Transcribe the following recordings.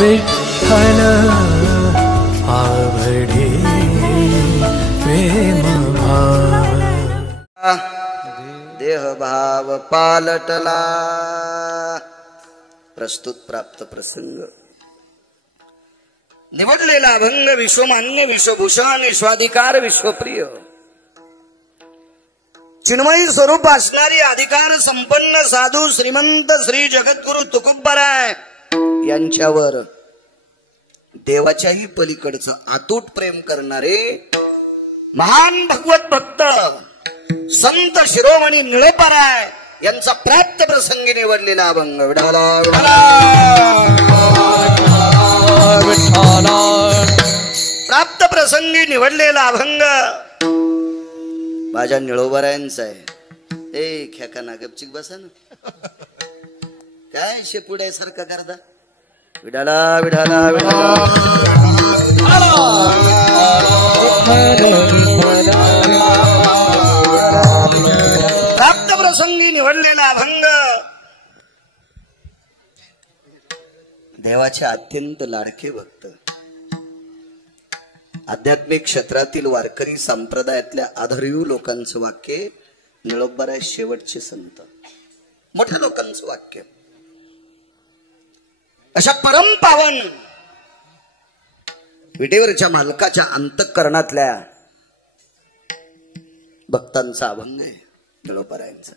विठ्ठल आवडे प्रेम भाव देह भाव पालटला। प्रस्तुत प्राप्त प्रसंग निवडलेला अभंग विश्वमान्य विश्वभूषण विश्वाधिकार विश्वप्रिय चिन्मयी स्वरूप असणारी अधिकार संपन्न साधू श्रीमंत श्री जगद्गुरु तुकोबाराय यांच्यावर देवाच्याही पलीकडचं अतूट प्रेम करणारे महान भगवत भक्त संत शिरोमणी निळेपराय यांचा प्राप्त प्रसंगी निवडलेला अभंग प्राप्त प्रसंगी निवडलेला अभंग माझ्या निळोबरायांचा आहे। ए खेकाना गपचिक बसा ना, काय शेपुड्या सारखा करता। विडाला विडाला विडाला प्राप्त प्रसंगी निवडलेला अभंग देवाचे अत्यंत लाडके भक्त आध्यात्मिक क्षेत्रातील वारकरी संप्रदायातल्या आधारयू लोकांचं वाक्य निळोबाराय शेवटचे संत मोठ्या लोकांचं वाक्य। अशा परम पावन विटेवरच्या मालकाच्या अंतःकरणातल्या भक्तांचा अभंग आहे निळोबारायांचा।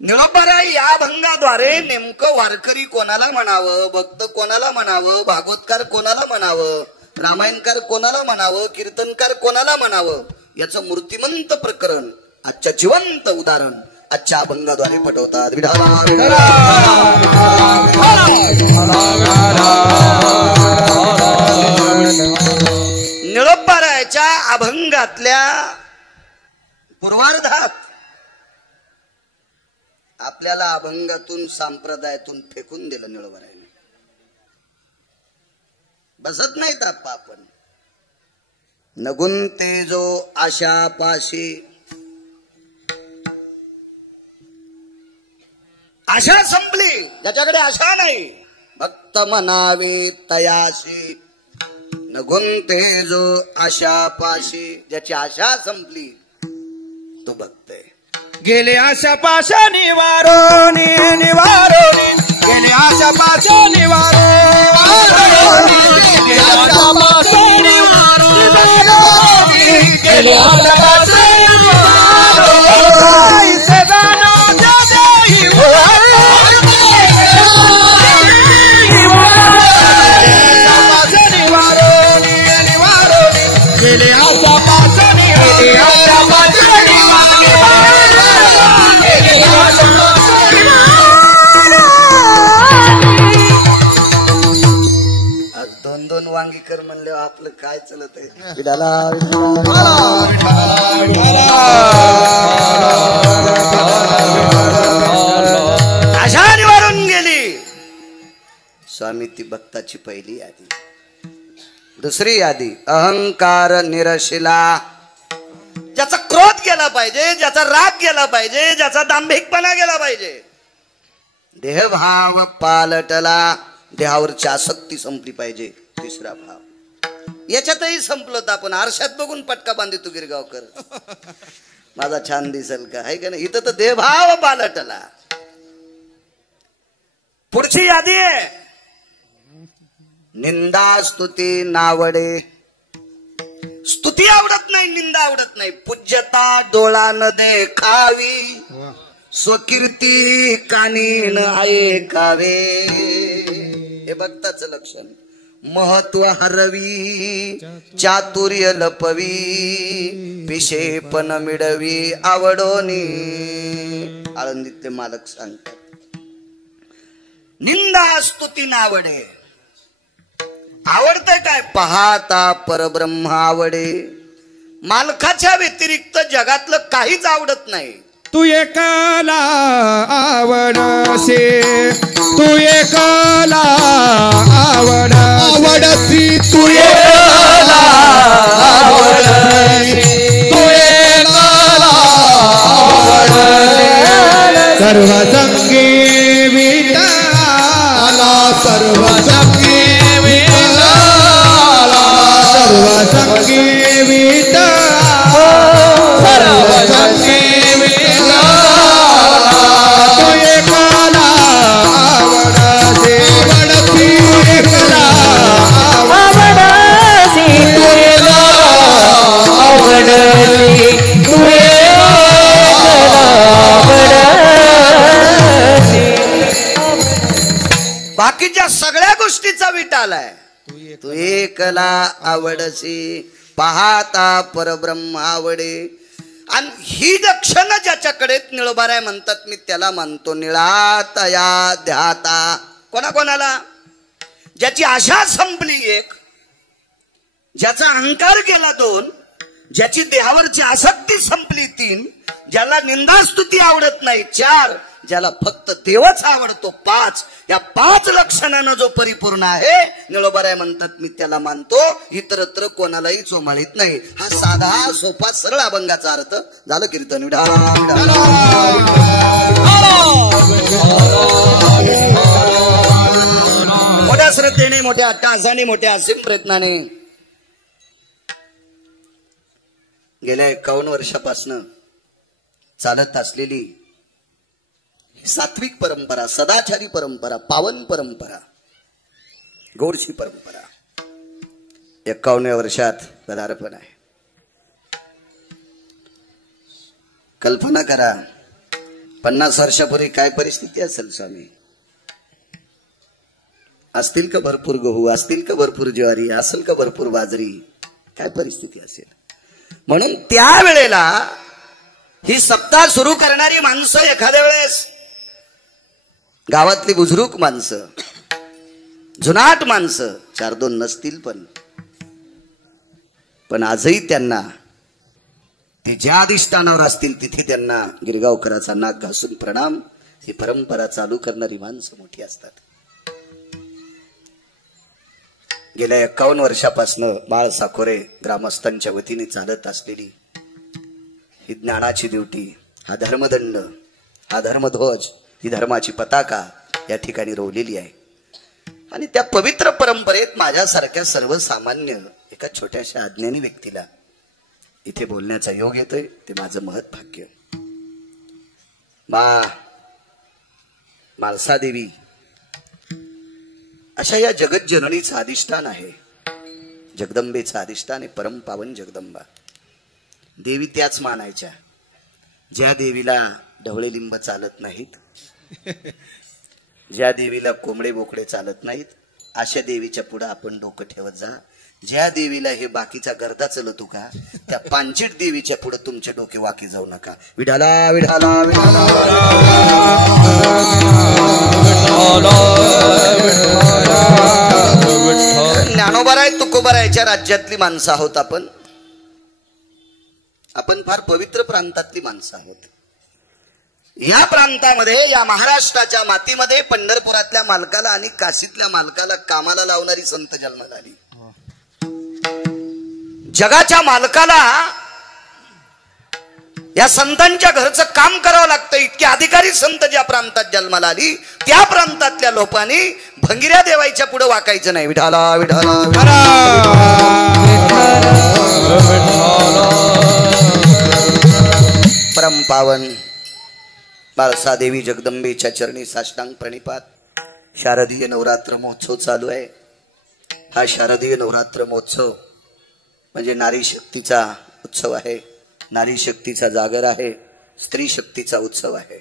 निळोबाराय या अभंगाद्वारे नेमकं वारकरी कोणाला म्हणावं, भक्त कोणाला म्हणावं, भागवतकार कोणाला म्हणावं, रामायणकार कोणाला म्हणावं, कीर्तनकार कोणाला म्हणावं याचं मूर्तिमंत प्रकरण आजच्या जिवंत उदाहरण आजच्या अभंगाद्वारे पटवतात। निळोबारायच्या अभंगातल्या पूर्वार्धात आपल्याला अभंगातून संप्रदायातून फेकून दिलं निळोबारायने। बसत नाहीत आपण नगुन तेजो आशा पाशी, आशा संपली ज्याच्याकडे आशा नाही, भक्त म्हणावे तयाशी। नगुन तेजो आशा पाशी, ज्याची आशा संपली तो भक्त आहे। गेले आशा पाशा निवारोनी निवारोनी, गेले आशा पाशा निवारो, गेले आशा पाशा निवारो, गेले आशा पाशा निवारो, इसे जानो जादेही निवारोनी निवारोनी, गेले आशा पाशा निवारो, आशा पाशा दोन वांगीकर म्हणले आपलं काय चलत आहे। आशा निवारून गेली। स्वामी ती भक्ताची पहिली यादी। दुसरी यादी अहंकार निरशिला, ज्याचा क्रोध गेला पाहिजे, ज्याचा राग गेला पाहिजे, ज्याचा दांभिकपणा गेला पाहिजे। देहभाव पालटला, देहावरची आसक्ती संपली पाहिजे। तिसरा भाव याच्यातही संपलो तर आपण आरशात बघून पटका बांधितो गिरगावकर माझा छान दिसेल का, आहे का नाही। इथं तर देहभाव पालटला। पुढची यादी आहे निंदा स्तुती नावडे। स्तुती आवडत नाही, निंदा आवडत नाही। पूज्यता डोळा न देखावी, स्वकीर्ती कानी न ऐकावे, हे भक्ताचं लक्षण। महत्व हरवी, चातुर्य लपवी, विशेपण मिळवी आवडोनी, आळंदीतले मालक सांगतात। निंदा स्तुती नावडे, आवडतंय काय पाहता परब्रह्म आवडे। मालकाच्या व्यतिरिक्त जगातलं काहीच आवडत नाही। तू एकाला आवडसे, तू एकाला आवडसी, तू एकाला आवडसी, तू एकाला आवडसी, सर्व संगी विठाला, सर्व संगी विठ्ठला सर्व संगी विठ्ठला सर्व संगी विठ्ठला तू एकला आवडते आवडती एकला आवडसी तुला आवडसी बाकीच्या सगळ्या गोष्टीचा विटाल आहे. तू एकला आवडसी पाहता परब्रह्म आवडे. आणि ही लक्षणं ज्याच्याकडे निळबाराय म्हणतात मी त्याला मानतो. निळातया ध्याता कोणाकोणाला? ज्याची आशा संपली एक, ज्याचा अहंकार गेला दोन, ज्याची देहावरची आसक्ती संपली तीन, ज्याला निंदास्तुती आवडत नाही चार, ज्याला फक्त देवच आवडतो पाच. या पाच लक्षणानं जो परिपूर्ण आहे निळोबाराय म्हणतात मी त्याला मानतो. इतरत्र कोणालाही चोमाळीत नाही. हा साधा सोपा सरळ अभंगाचा अर्थ. झालं कीर्तन. मोठ्या श्रद्धेने, मोठ्या अट्टहासाने, मोठ्या असीम प्रयत्नाने गेल्या 51 वर्षापासून चालत असलेली सात्विक परंपरा, सदाचारी परंपरा, पावन परंपरा, गोडशी परंपरा 51व्या वर्षात पदार्पण आहे. कल्पना करा 50 वर्षापूर्वी काय परिस्थिती असेल स्वामी. असतील का भरपूर गहू, असतील का भरपूर ज्वारी, असेल का भरपूर बाजरी, काय परिस्थिती असेल. म्हणून त्यावेळेला ही सप्ताह सुरू करणारी माणसं एखाद्या वेळेस गावातली बुजुर्ग माणसं, जुनाट माणसं 4-2 नसतील पण आजही त्यांना ते ज्या अधिष्ठानावर असतील तिथे त्यांना गिरगावकराचा नाक घासून प्रणाम. ही परंपरा चालू करणारी माणसं मोठी असतात. गेल्या 51 वर्षापासून बाळ साकोरे ग्रामस्थांच्या वतीने चालत असलेली ही ज्ञानाची ड्युटी, हा धर्मदंड, हा धर्मध्वज, ही धर्माची पताका या ठिकाणी रोवलेली आहे. आणि त्या पवित्र परंपरेत माझ्यासारख्या सर्वसामान्य एका छोट्याशा अज्ञानी व्यक्तीला इथे बोलण्याचा योग येतोय. ते माझं महत् भाग्य. माळसादेवी अशा या जगज्जननीचं अधिष्ठान आहे. जगदंबेचं अधिष्ठान आहे. परम पावन जगदंबा देवी त्याच मानायच्या ज्या देवीला ढवळे लिंब चालत नाहीत, ज्या देवीला कोंबडे बोकडे चालत नाहीत, अशा देवीच्या पुढे आपण डोकं ठेवत जा. ज्या देवीला हे बाकीचा गर्दा चलतो का त्या पांचट देवीच्या पुढे तुमचे डोके वाकी जाऊ नका. विठाला विठाला विठाला. ज्ञानोबाराय तुकोबारायच्या राज्यातली माणसं आहोत आपण. आपण फार पवित्र प्रांतातली माणसं आहोत. या प्रांतामध्ये, या महाराष्ट्राच्या मातीमध्ये पंढरपुरातल्या मालकाला आणि काशीतल्या मालकाला कामाला लावणारी संत जन्माला आली. जगाच्या मालकाला या संतांच्या घरचं काम करावं लागतं. इतके अधिकारी संत ज्या प्रांतात जन्माला आली त्या प्रांतातल्या लोकांनी भंगिऱ्या देवायच्या पुढे वाकायचं नाही. विठाला विठाला. परम पावन बाळसादेवी जगदंबेच्या चरणी साष्टांग प्रणिपात. शारदीय नवरात्र महोत्सव चालू आहे. हा शारदीय नवरात्र महोत्सव म्हणजे नारी शक्तीचा उत्सव आहे. नारी शक्तीचा जागर आहे. स्त्री शक्तीचा उत्सव आहे.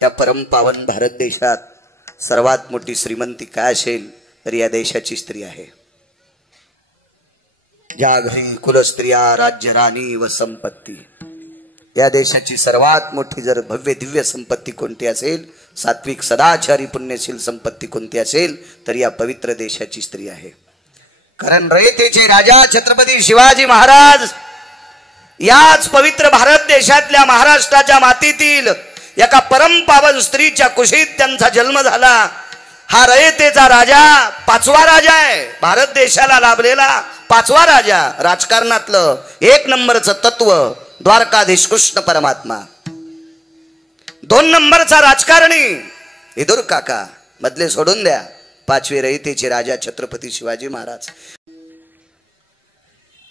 त्या परम पावन भारत देशात सर्वात मोठी श्रीमंती काय असेल तर या देशाची स्त्री आहे. ज्या घरी कुलस्त्रिया राज्य राणी व संपत्ती. या देशाची सर्वात मोठी जर भव्य दिव्य संपत्ती कोणती असेल, सात्विक सदाचारी पुण्यशील संपत्ती कोणती असेल तर या पवित्र देशाची स्त्री आहे. कारण रयतेचे राजा छत्रपती शिवाजी महाराज याच पवित्र भारत देशातल्या महाराष्ट्राच्या मातीतील एका परम पावन स्त्रीच्या कुशीत त्यांचा जन्म झाला. हा रयतेचा राजा 5वा राजा आहे. भारत देशाला लाभलेला 5वा राजा. राजकारणातलं 1 नंबरचं तत्व द्वारकाधीश कृष्ण परमात्मा. 2 नंबरचा राजकारणी विदुर काका. मधले सोडून द्या. पाचवे रयतेचे राजा छत्रपती शिवाजी महाराज.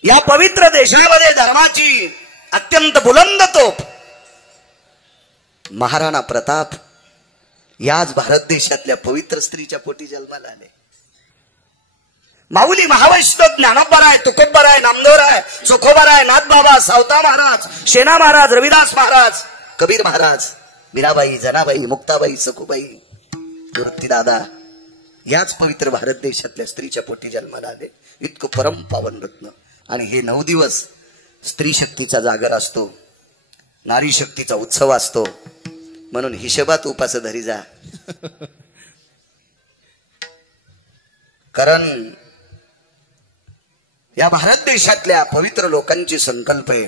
या पवित्र देशामध्ये धर्माची अत्यंत बुलंद तोफ महाराणा प्रताप याच भारत देशातल्या पवित्र स्त्रीच्या पोटी जन्माला आले. माऊली महावैष्णव ज्ञानोबराय, तुकोबराय, नामदेवराय, चोखोबराय, नाथबाबा, सावता महाराज, शेना महाराज, रविदास महाराज, कबीर महाराज, मीराबाई, जनाबाई, मुक्ताबाई, सखुबाई, दादा याच पवित्र भारत देशातल्या स्त्रीच्या पोटी जन्माला आले. इतकं परम पावन रत्न. आणि हे 9 दिवस स्त्री शक्तीचा जागर असतो, नारी शक्तीचा उत्सव असतो. म्हणून हिशोबात उपास धरी जा. कारण या भारत देशातल्या पवित्र लोकांची संकल्प आहे,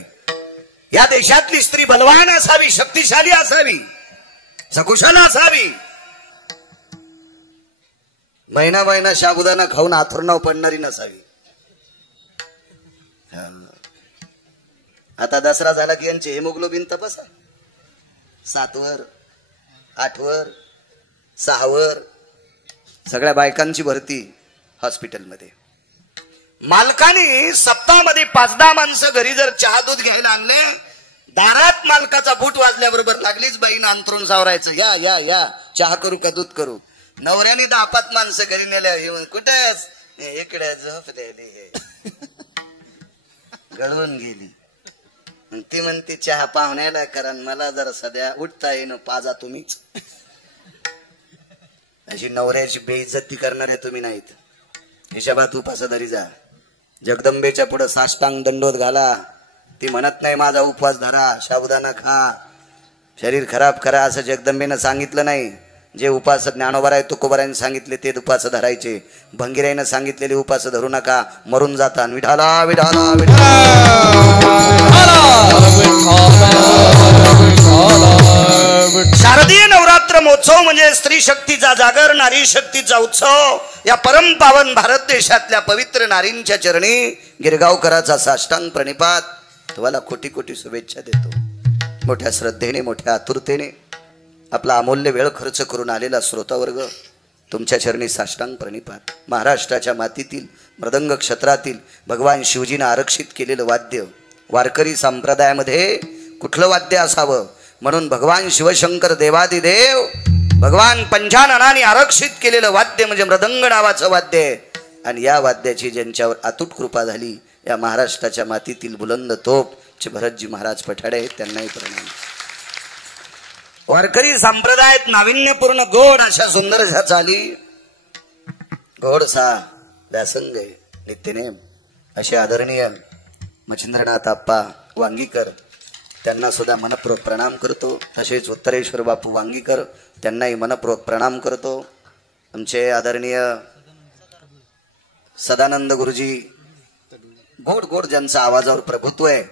या देशातली स्त्री बलवान असावी, शक्तिशाली असावी, सकुशल असावी, महिना महिना साबुदाणा खाऊन आथरुणाव पडणारी नसावी. आता दसरा झाला की यांचे हेमोग्लोबिन तपासा 7 वर, 8 वर, 6 वर. सगळ्या बायकांची भरती हॉस्पिटलमध्ये. मालकाने सप्ताहामध्ये 5-10 माणसं घरी जर चहा दूध घ्यायला आणले, दारात मालकाचा बूट वाजल्याबरोबर लागलीच बाईनं अंतरून सावरायचं, या या या चहा करू का दूध करू. नवऱ्याने 10-5 माणसं घरी नेल्या, कुठेच इकडे झोपलेली गळून गेली. ती म्हणते चहा पाहुण्याला करा, मला जरा सध्या उठता येईन, पाजा तुम्हीच. अशी नवऱ्याची बेइज्जती करणारे तुम्ही नाहीत. हिशोबात उपासधारी जा. जगदंबेच्या पुढे साष्टांग दंडोत घाला. ती म्हणत नाही माझा उपवास धरा, साबुदाणा खा, शरीर खराब करा असं जगदंबेनं सांगितलं नाही. जे उपास ज्ञानोबराय तुकोबरायने सांगितले ते उपास धरायचे. भंगिराईनं सांगितलेले उपास धरू नका, मरून जाता. विठाला विठाला विठाला. शारदीय नवरात्र महोत्सव म्हणजे स्त्री शक्तीचा जागर, नारी शक्तीचा उत्सव. या परम पावन भारत देशातल्या पवित्र नारींच्या चरणी गिरगावकराचा साष्टांग प्रणिपात. तुम्हाला कोटी कोटी शुभेच्छा देतो. मोठ्या श्रद्धेने, मोठ्या आतुरतेने आपला अमूल्य वेळ खर्च करून आलेला श्रोतावर्ग, तुमच्या चरणी साष्टांग प्रणिपात. महाराष्ट्राच्या मातीतील मृदंग क्षेत्रातील भगवान शिवजीनं आरक्षित केलेलं वाद्य, वारकरी संप्रदायामध्ये कुठलं वाद्य असावं म्हणून भगवान शिवशंकर देवादिदेव भगवान पंचाननाने आरक्षित केलेलं वाद्य म्हणजे मृदंग नावाचं वाद्य आहे. आणि या वाद्याची ज्यांच्यावर अतूट कृपा झाली, या महाराष्ट्राच्या मातीतील बुलंद तोप भरतजी महाराज पठाडे आहेत, त्यांनाही प्रणाम. वारकरी संप्रदायात नाविन्यपूर्ण गोड अशा सुंदर चाली, गोडसा व्यासंग नित्यनेम असे आदरणीय मच्छिंद्रनाथ आप्पा वांगीकर, त्यांना सुद्धा मनपूर्वक प्रणाम करतो. तसेच उत्तरेश्वर बापू वांगीकर, त्यांनाही मनपूर्वक प्रणाम करतो. आमचे आदरणीय सदानंद गुरुजी, गोड गोड ज्यांचा आवाजावर प्रभुत्व आहे.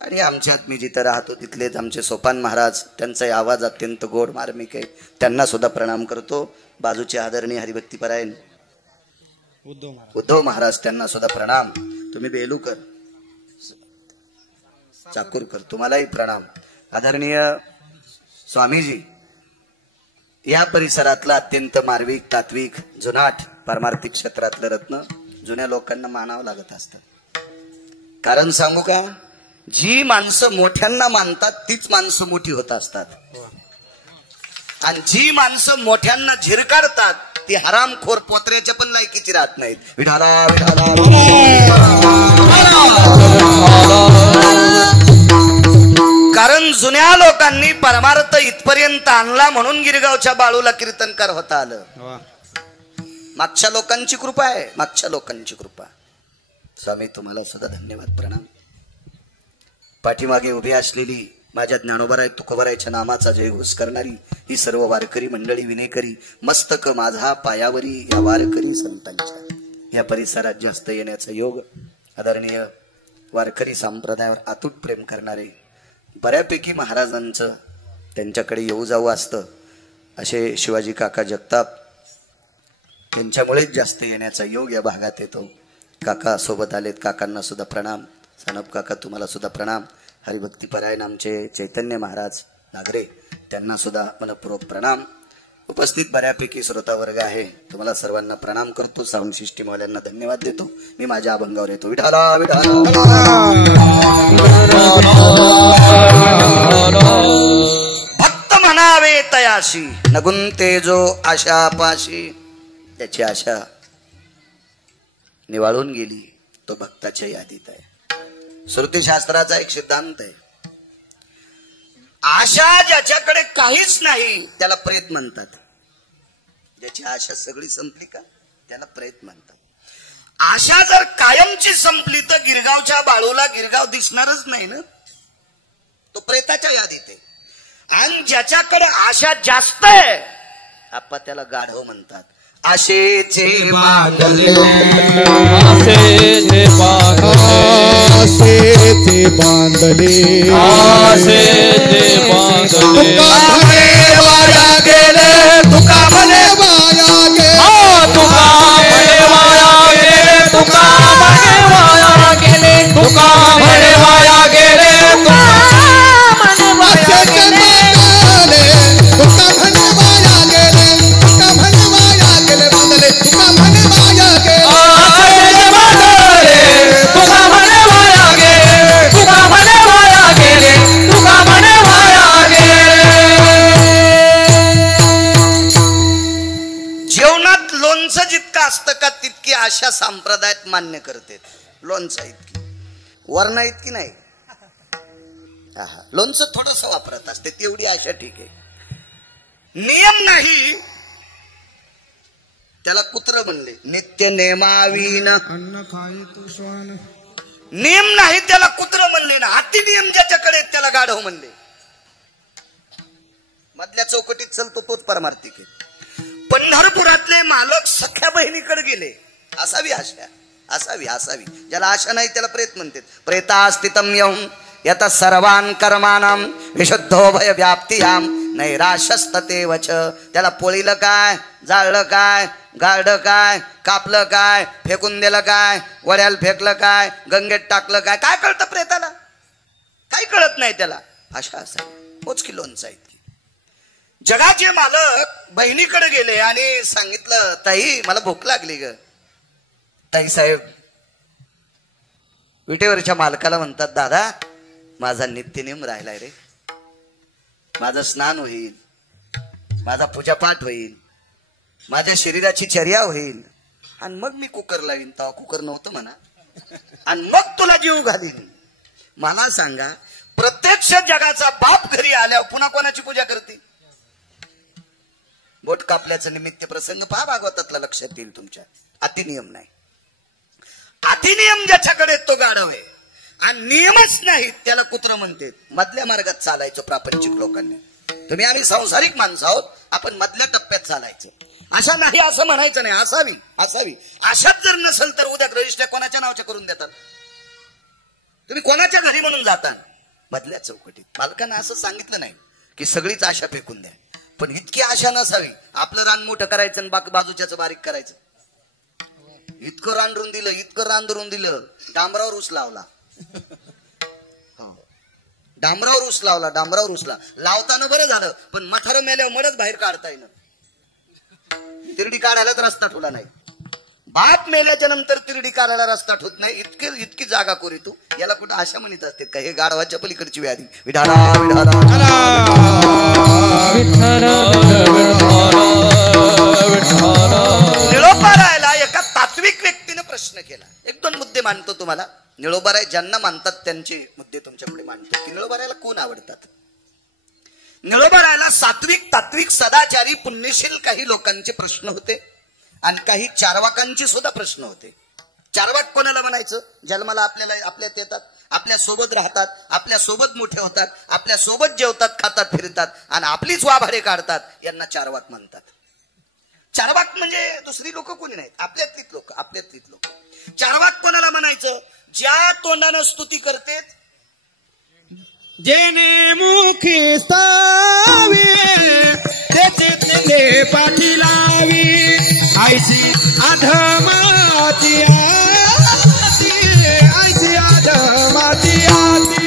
आणि आमच्यात मी जिथं राहतो तिथलेच आमचे सोपान महाराज, त्यांचाही आवाज अत्यंत गोड मार्मिक आहे, त्यांना सुद्धा प्रणाम करतो. बाजूचे आदरणीय हरिभक्तीपरायण उद्धव महाराज, त्यांना सुद्धा प्रणाम. तुम्ही बेलूकर चाकूरकर, तुम्हालाही प्रणाम. आदरणीय स्वामीजी, या परिसरातला अत्यंत मार्मिक, तात्विक, जुनाट, पारमार्थिक क्षेत्रातलं रत्न जुन्या लोकांना मानावं लागत असतं. कारण सांगू का, जी माणसं मोठ्यांना मानतात तीच माणसं मोठी होत असतात. आणि जी माणसं मोठ्यांना झिरकाडतात ती हरामखोर पोत्र्याच्या पण लायकीची राहत नाहीत. विठाला विठाला. कारण जुन्या लोकांनी परमार्थ इथपर्यंत आणला म्हणून गिरगावच्या बाळूला कीर्तनकार होता आलं. मागच्या लोकांची कृपा आहे, मागच्या लोकांची कृपा. स्वामी तुम्हाला सुद्धा धन्यवाद, प्रणाम. पाठीमागे उभी असलेली माझ्या ज्ञानोबराय तुकोबरायच्या नामाचा जयघोष करणारी ही सर्व वारकरी मंडळी, विनेकरी, मस्तक माझा पायावरी या वारकरी संतांच्या या परिसरात जास्त येण्याचा योग आदरणीय वारकरी संप्रदायावर अतूट प्रेम करणारे बऱ्यापैकी महाराजांचं त्यांच्याकडे येऊ जाऊ असतं असे शिवाजी काका जगताप, त्यांच्यामुळेच जास्त येण्याचा योग या भागात येतो. काका सोबत आलेत, काकांना सुद्धा प्रणाम. सानप काका तुम्हाला सुद्धा प्रणाम. हरिभक्तीपरायण आमचे चैतन्य महाराज नागरे, त्यांना सुद्धा मनपूर्वक प्रणाम. उपस्थित बऱ्यापैकी श्रोता वर्ग आहे. तुम्हाला सर्वांना प्रणाम करतो. साऊंड सिस्टीम वाल्यांना धन्यवाद देतो. मी माझ्या अभंगावर येतो. विठाला विठाला. भक्त म्हणावे तयाशी नगुंते जो आशा पाशी. त्याची आशा निवाळून गेली तो भक्ताच्या यादीत आहे. श्रुतीशास्त्राचा एक सिद्धांत आहे. आशा ज्याच्याकडे काहीच नाही त्याला प्रेत म्हणतात. ज्याची आशा सगळी संपली का त्याला प्रेत म्हणतात. आशा जर कायमची संपली तर गिरगावच्या बाळूला गिरगाव दिसणारच नाही ना. तो प्रेताच्या यादीत आहे. आणि ज्याच्याकडे आशा जास्त आहे आप्पा त्याला गाढव म्हणतात. आशेचे बांधले आशेचे बांधले तुका म्हणे वाया गेले तुका म्हणे वाया गेले तुका म्हणे वाया गेले तुका म्हणे वाया गेले तुका म्हणे वाया गेले तुका म्हणे वाया गेले तुका म्हणे वाया गेले तुका म्हणे वाया गेले बांधले तुका म्हणे वाया गेले आशेचे बांधले तुका म्हणे वाया गेले तुका म्हणे वाया गेले तुका म्हणे वाया गेले. जीवनात लोणचं जितकं असतं का तितकी आशा संप्रदायात मान्य करते. लोणचं इतकी वर्ण इतकी नाही. लोणचं थोडस वापरत असते तेवढी आशा ठीक आहे. नियम नाही त्याला कुत्र म्हणले. नित्य नेमावीन अन्न खाई तू श्वान नियम नाही त्याला कुत्र म्हणले ना. अति नियम ज्याच्याकडे त्याला गाढव म्हणले. मधल्या चौकटीत चलतो तोच परमार्थिक आहे. पंढरपुरातले मालक सख्या बहिणीकडे गेले. असावी आशा असावी असावी. ज्याला आशा नाही त्याला प्रेत म्हणतात. प्रेतास्तितम यम यत सर्वान कर्मानाम विशुद्धो भय व्याप्तियाम नैराशस्तते वच. त्याला पोळीलं काय जाळलं काय गाळलं काय कापलं काय फेकून दिलं काय वड्याला फेकलं काय गंगेत टाकलं काय काय कळतं प्रेताला. काही कळत नाही त्याला. आशा असावी मोजकी लोणचं आहे. जगाचे मालक बहिणीकडे गेले आणि सांगितलं ताई मला भूक लागली ग. ताई साहेब विटेवरच्या मालकाला म्हणतात दादा माझा नित्यनेम राहिलाय रे. माझं स्नान होईल माझा पूजापाठ होईल माझ्या शरीराची चर्या होईल आणि मग मी कुकर लावीन. तेव्हा कुकर नव्हतं म्हणा. आणि मग तुला जीव घालीन. मला सांगा प्रत्यक्ष जगाचा बाप घरी आल्यावर पुन्हा कोणाची पूजा करते. बोट कापल्याचं निमित्त प्रसंग पहा भागवतातला लक्षात येईल तुमच्या. अतिनियम नाही. अतिनियम ज्याच्याकडे तो गाढव आहे. आणि नियमच नाही त्याला कुत्र म्हणते. मधल्या मार्गात चालायचं प्रापंचिक लोकांनी. तुम्ही आम्ही सांसारिक माणसं आहोत आपण मधल्या टप्प्यात चालायचं. अशा नाही असं म्हणायचं नाही. असावी असावी. अशाच जर नसेल तर उद्या रजिस्टर कोणाच्या नावाच्या करून देतात. तुम्ही कोणाच्या घरी म्हणून जाता मधल्या चौकटीत. मालकांना असं सांगितलं नाही की सगळीच आशा फेकून द्या. पण इतकी आशा नसावी. आपलं रान मोठं करायचं आणि बाजूच्याच बारीक करायचं. इतकं रांधरून दिलं इतकं रांधरून दिलं डांबरावर ऊस लावला. डांबरावर ऊस लावला डांबरावर ऊसला लावताना बरं झालं पण मठार मेल्यावर मडच बाहेर काढता येईन. तिरडी काढायलाच रस्ता ठेवला नाही. बाप मेल्याच्या नंतर तिरडी काढायला रस्ता ठेवत नाही. इतकी जागा कोरी तू. याला कुठं आशा म्हणत असते का. हे गाढवाच्या पलीकडची व्याधी. विठाला विठाला निळोबारायला एका तात्विक व्यक्तीने प्रश्न केला. एक दोन मुद्दे मानतो तुम्हाला. निळोबाराय ज्यांना मानतात त्यांचे मुद्दे तुमच्याकडे मानतो की निळोबारायला कोण आवडतात. निळोबारायला सात्विक तात्विक सदाचारी पुण्यशील काही लोकांचे प्रश्न होते आणि काही चारवाकांचे सुद्धा प्रश्न होते. चारवाक कोणाला म्हणायचं. जन्माला आपल्यात येतात आपल्या सोबत राहतात आपल्या सोबत मोठे होतात आपल्या सोबत जेवतात खातात फिरतात आणि आपलीच वाभाडे काढतात. यांना चारवाक म्हणतात. चारवाक म्हणजे दुसरी लोक कोणी नाहीत. आपल्यातलीच लोक आपल्यातलीच लोक. चारवाक कोणाला म्हणायचं. ज्या तोंडानं स्तुती करते जेने मुखी स्थावी त्याचे पाठी लावी आयची अधमाची आती आयची अधमाची आती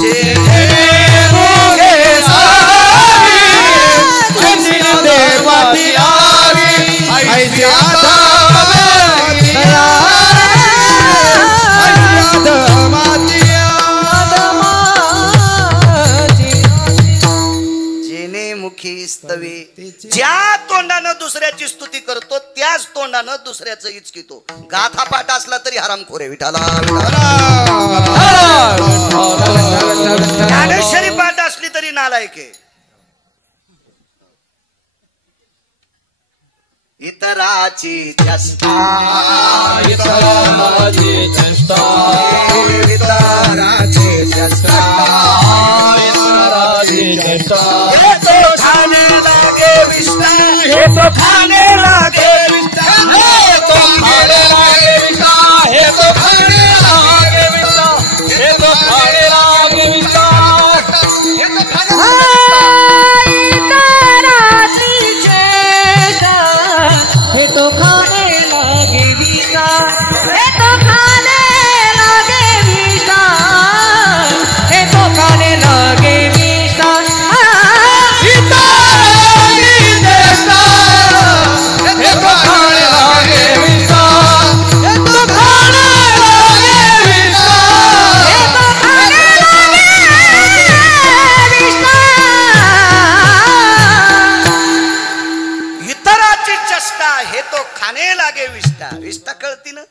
जेने मुखी स्थावी ज्या तोंडानं दुसऱ्याची स्तुती करतो त्याच तोंडानं दुसऱ्याचं इचकितो. गाथा पाठ असला तरी हरामखोरे. विठाला ज्ञानेश्वरी पाठ असली तरी नालायक आहे. इतराची चेष्टा इतराची चेष्टा इतराची चेष्टा इतराची चेष्टा हे तो खाने लागे विष्णा हे तो खाने लागे विष्णा हे तो खाने लागे विष्णा हे तो खाने लागे विष्णा हे तो खाने लागे विष्णा हे तो खाने हे तो खाने लागे विषा हे तो खाने लागे विषा हे तो खाने लागे विषा हे तो खाने लागे विषा हे तो खाने लागे विषा हे तो खाने लागे विषा. इतराची चेष्टा हे तो खाणे लागे विष्टा. विष्टा कळती ना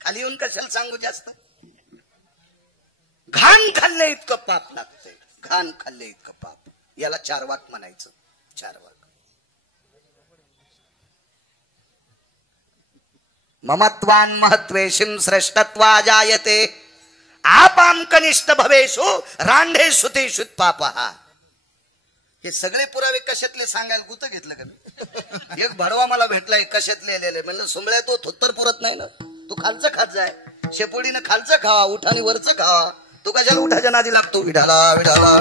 खाली येऊन कशाला सांगू. जास्त घाण खाल्ले इतकं पाप लागतंय. घाण खाल्ले इतकं पाप. याला चारवाक म्हणायचं. चारवाक. ममत्वान महत्वेशिम श्रेष्ठत्वा जायते आपाम कनिष्ठ भवेशु रांढेषु तेषु पापः. हे सगळे पुरावे कशातले सांगायला गुत घेतलं का मी. एक भडवा मला भेटलाय कशातले लिहिलेले. म्हणलं सुंबळ्या तो थोत्तर पुरत नाही ना. तू खालचं खात जाय. शेपोडीनं खालचं खावा उठाने वरचं खावा. तू कशाला उठाच्या नादी लागतो. विढाला विढाला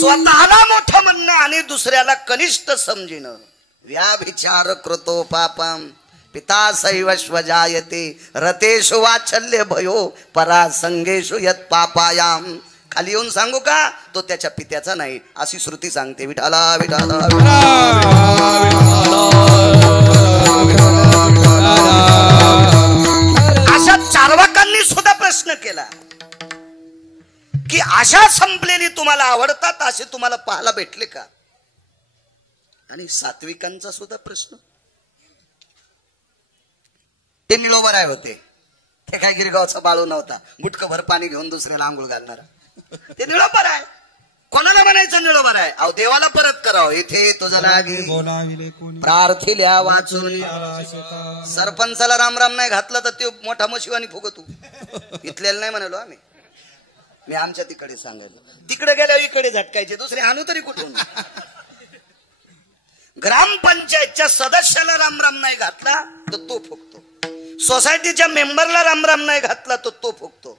स्वतःला मोठं म्हणणं आणि दुसऱ्याला कनिष्ठ समजिणं. व्याभिचार कृतो पापम पिता सैवश्व जायते रतेषु वात्सल्य भयो परासंगेषु यत पापायाम. खाली येऊन सांगू का तो त्याच्या पित्याचा नाही अशी श्रुती सांगते. विठाला विठाला अशा चारवाकांनी सुद्धा प्रश्न केला की आशा संपलेली तुम्हाला आवडतात असे तुम्हाला पाहायला भेटले का. आणि सात्विकांचा सुद्धा प्रश्न. ते निळोबराय होते. ते काय गिरगावचा बाळू नव्हता गुटकभर पाणी घेऊन दुसऱ्याला आंघोळ घालणारा. ते निळोबर आहे. कोणाला म्हणायचं निळोबर आहे. अहो देवाला परत करावं. इथे तुझं लागी प्रार्थिल्या वाचून सरपंचाला रामराम नाही घातला तर ते मोठा मशिवानी फुगतू. इथल्याला नाही म्हणालो आम्ही. मी आमच्या तिकडे सांगायला. तिकडे गेल्यावर इकडे झटकायचे. दुसरे आणू तरी कुठून. ग्रामपंचायतच्या सदस्याला रामराम नाही घातला तर तो फुगतो. सोसायटीच्या मेंबरला रामराम नाही घातला तर तो फुगतो.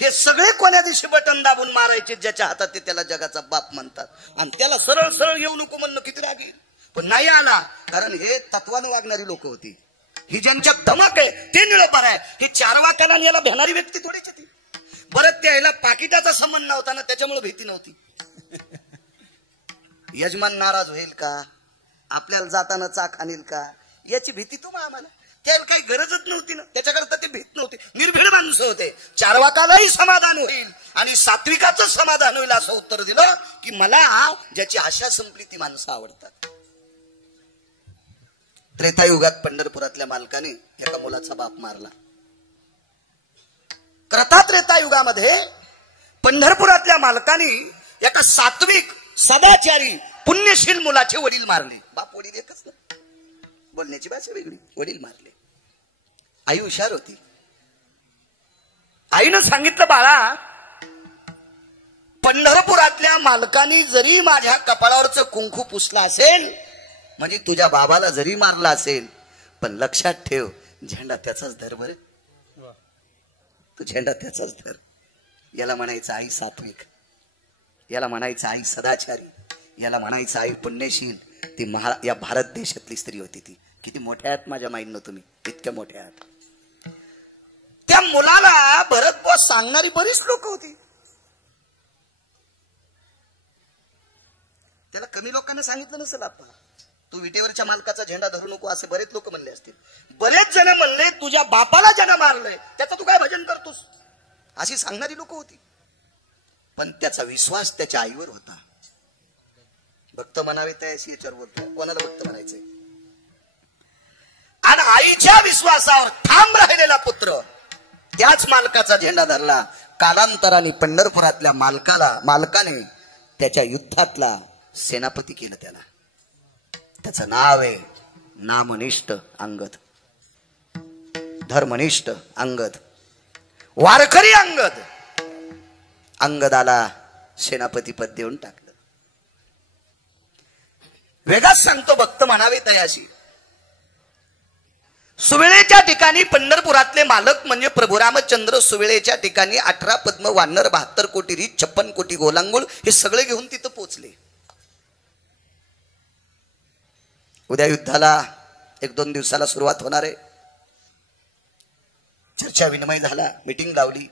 हे सगळे कोण्या दिवशी बटन दाबून मारायचे ज्याच्या हातात ते त्याला जगाचा बाप म्हणतात. आणि त्याला सरळ सरळ येऊ नको म्हणणं किती राग येईल. पण नाही आला कारण हे तत्वानं वागणारी लोक होती. ही ज्यांच्या धमक आहे ते निळोपार आहे. हे चारवाकाला याला भेणारी व्यक्ती थोडीच ती. परत त्याला पाकिटाचा संबंध नव्हता ना त्याच्यामुळे भीती नव्हती. यजमान नाराज होईल का आपल्याला जाताना चाक आणील का याची भीती तुम्हाला आम्हाला. त्याला काही गरजच नव्हती ना. त्याच्याकरता ते भीत नव्हते. निर्भीड माणसं होते. चारवाकालाही समाधान होईल आणि सात्विकाचं समाधान होईल असं उत्तर दिलं की मला ज्याची आशा संपली ती माणसं आवडतात. त्रेतायुगात पंढरपुरातल्या मालकाने एका मुलाचा बाप मारला. क्रता त्रेतायुगामध्ये पंढरपुरातल्या मालकाने एका सात्विक सदाचारी पुण्यशील मुलाचे वडील मारले. बाप वडील एकच ना. बोलण्याची भाषा वेगळी. वडील मारले. आई हुशार होती. आईनं सांगितलं बाळा पंढरपुरातल्या मालकानी जरी माझ्या कपाळावरचं कुंकू पुसला असेल म्हणजे तुझ्या बाबाला जरी मारला असेल पण लक्षात ठेव झेंडा त्याचाच धर. बरे तू झेंडा त्याचाच धर. याला म्हणायचं आई सात्विक. याला म्हणायचं आई सदाचारी. याला म्हणायचं आई पुण्यशील. ती या भारत देशातली स्त्री होती. ती किती मोठ्या आहात माझ्या माईंनो तुम्ही. इतक्या मोठ्या आहात. त्या मुलाला भरतबॉस सांगणारी बरीच लोक होती. त्याला कमी लोकांना सांगितलं नसेल आपण तू विटेवरच्या मालकाचा झेंडा धरू नको असे बरेच लोक म्हणले असतील. बरेच जण म्हणले तुझ्या बापाला ज्यानं मारलंय त्याचं तू काय भजन करतोस. अशी सांगणारी लोक होती. पण त्याचा विश्वास त्याच्या आईवर होता. भक्त म्हणावे त्याशी याच्यावर बोलतो. कोणाला भक्त म्हणायचंय? आणि आईच्या विश्वासावर ठाम राहिलेला पुत्र त्याच मालकाचा झेंडा धरला. कालांतराने पंढरपुरातल्या मालकाने त्याच्या युद्धातला सेनापती केलं त्याला. त्याचं नाव आहे नामनिष्ठ अंगद, धर्मनिष्ठ अंगद, वारकरी अंगद. अंगदाला सेनापती पद देऊन टाकलं. वेगाच सांगतो भक्त म्हणावे तयाशी. सुवेळेच्या ठिकाणी पंढरपुरातले मालक म्हणजे प्रभू रामचंद्र सुवेळेच्या ठिकाणी 18 पद्म वानर 72 कोटी रीत 56 कोटी गोलांगुळ हे सगळे घेऊन तिथं पोचले. उद्या युद्धाला 1-2 दिवसाला सुरुवात होणार आहे. चर्चा विनिमय झाला, मीटिंग लावली.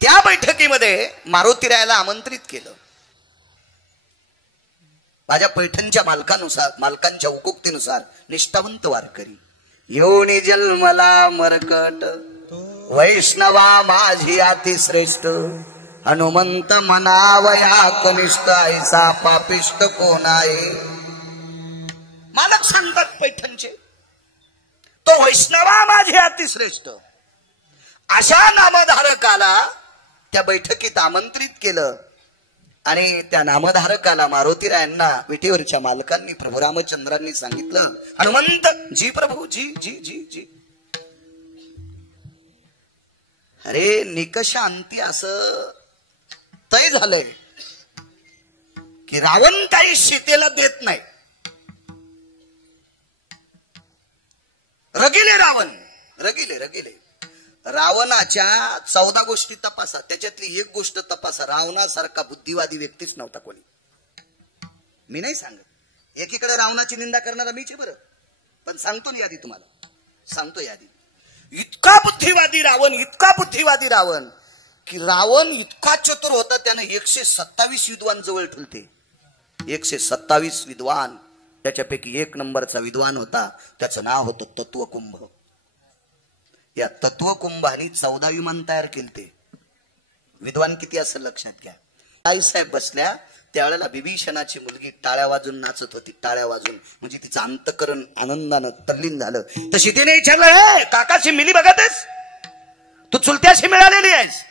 त्या बैठकीमध्ये मारुतीरायाला आमंत्रित केलं. माझ्या पैठणच्या मालकांच्या हुकुक्तीनुसार निष्ठावंत वारकरी येऊन जन्मला मरकट, वैष्णवा माझी अतिश्रेष्ठ, हनुमंत मनावया कनिष्ठ, ऐसा पापिष्ट कोण आहे. मालक सांगतात पैठणचे, तो वैष्णवा माझी अतिश्रेष्ठ अशा नामधारकाला त्या बैठकीत आमंत्रित केलं. आणि त्या नामधारकाला मारुतीरायांना विटेवरच्या मालकांनी प्रभू रामचंद्रांनी सांगितलं, हनुमंत जी प्रभू जी जी जी जी. अरे निकषांती असं तय झालंय की रावण काही सीतेला देत नाही. रगिले रावण, रगिले रावणाच्या 14 गोष्टी तपासा, त्याच्यातली एक गोष्ट तपासा. रावणासारखा बुद्धिवादी व्यक्तीच नव्हता कोणी. मी नाही सांगत, एकीकडे रावणाची निंदा करणारा मीच बरं, पण सांगतो ना यादी, तुम्हाला सांगतो यादी. इतका बुद्धिवादी रावण की रावण इतका चतुर होता, त्याने 127 विद्वान जवळ ठेवते. 127 विद्वान. त्याच्यापैकी 1 नंबरचा विद्वान होता, त्याचं नाव होतं तत्वकुंभ. या तत्वकुंभाने 14 विमान तयार केलते. विद्वान किती असेल लक्षात घ्या. आईसाहेब बसल्या त्यावेळेला विभीषणाची मुलगी टाळ्या वाजून नाचत होती. टाळ्या वाजून म्हणजे तिचं अंतकरण आनंदानं तल्लीन झालं. तर सीतेने विचारलं, काकाशी मिली बघतेस? तू चुलत्याशी मिळालेली आहेस.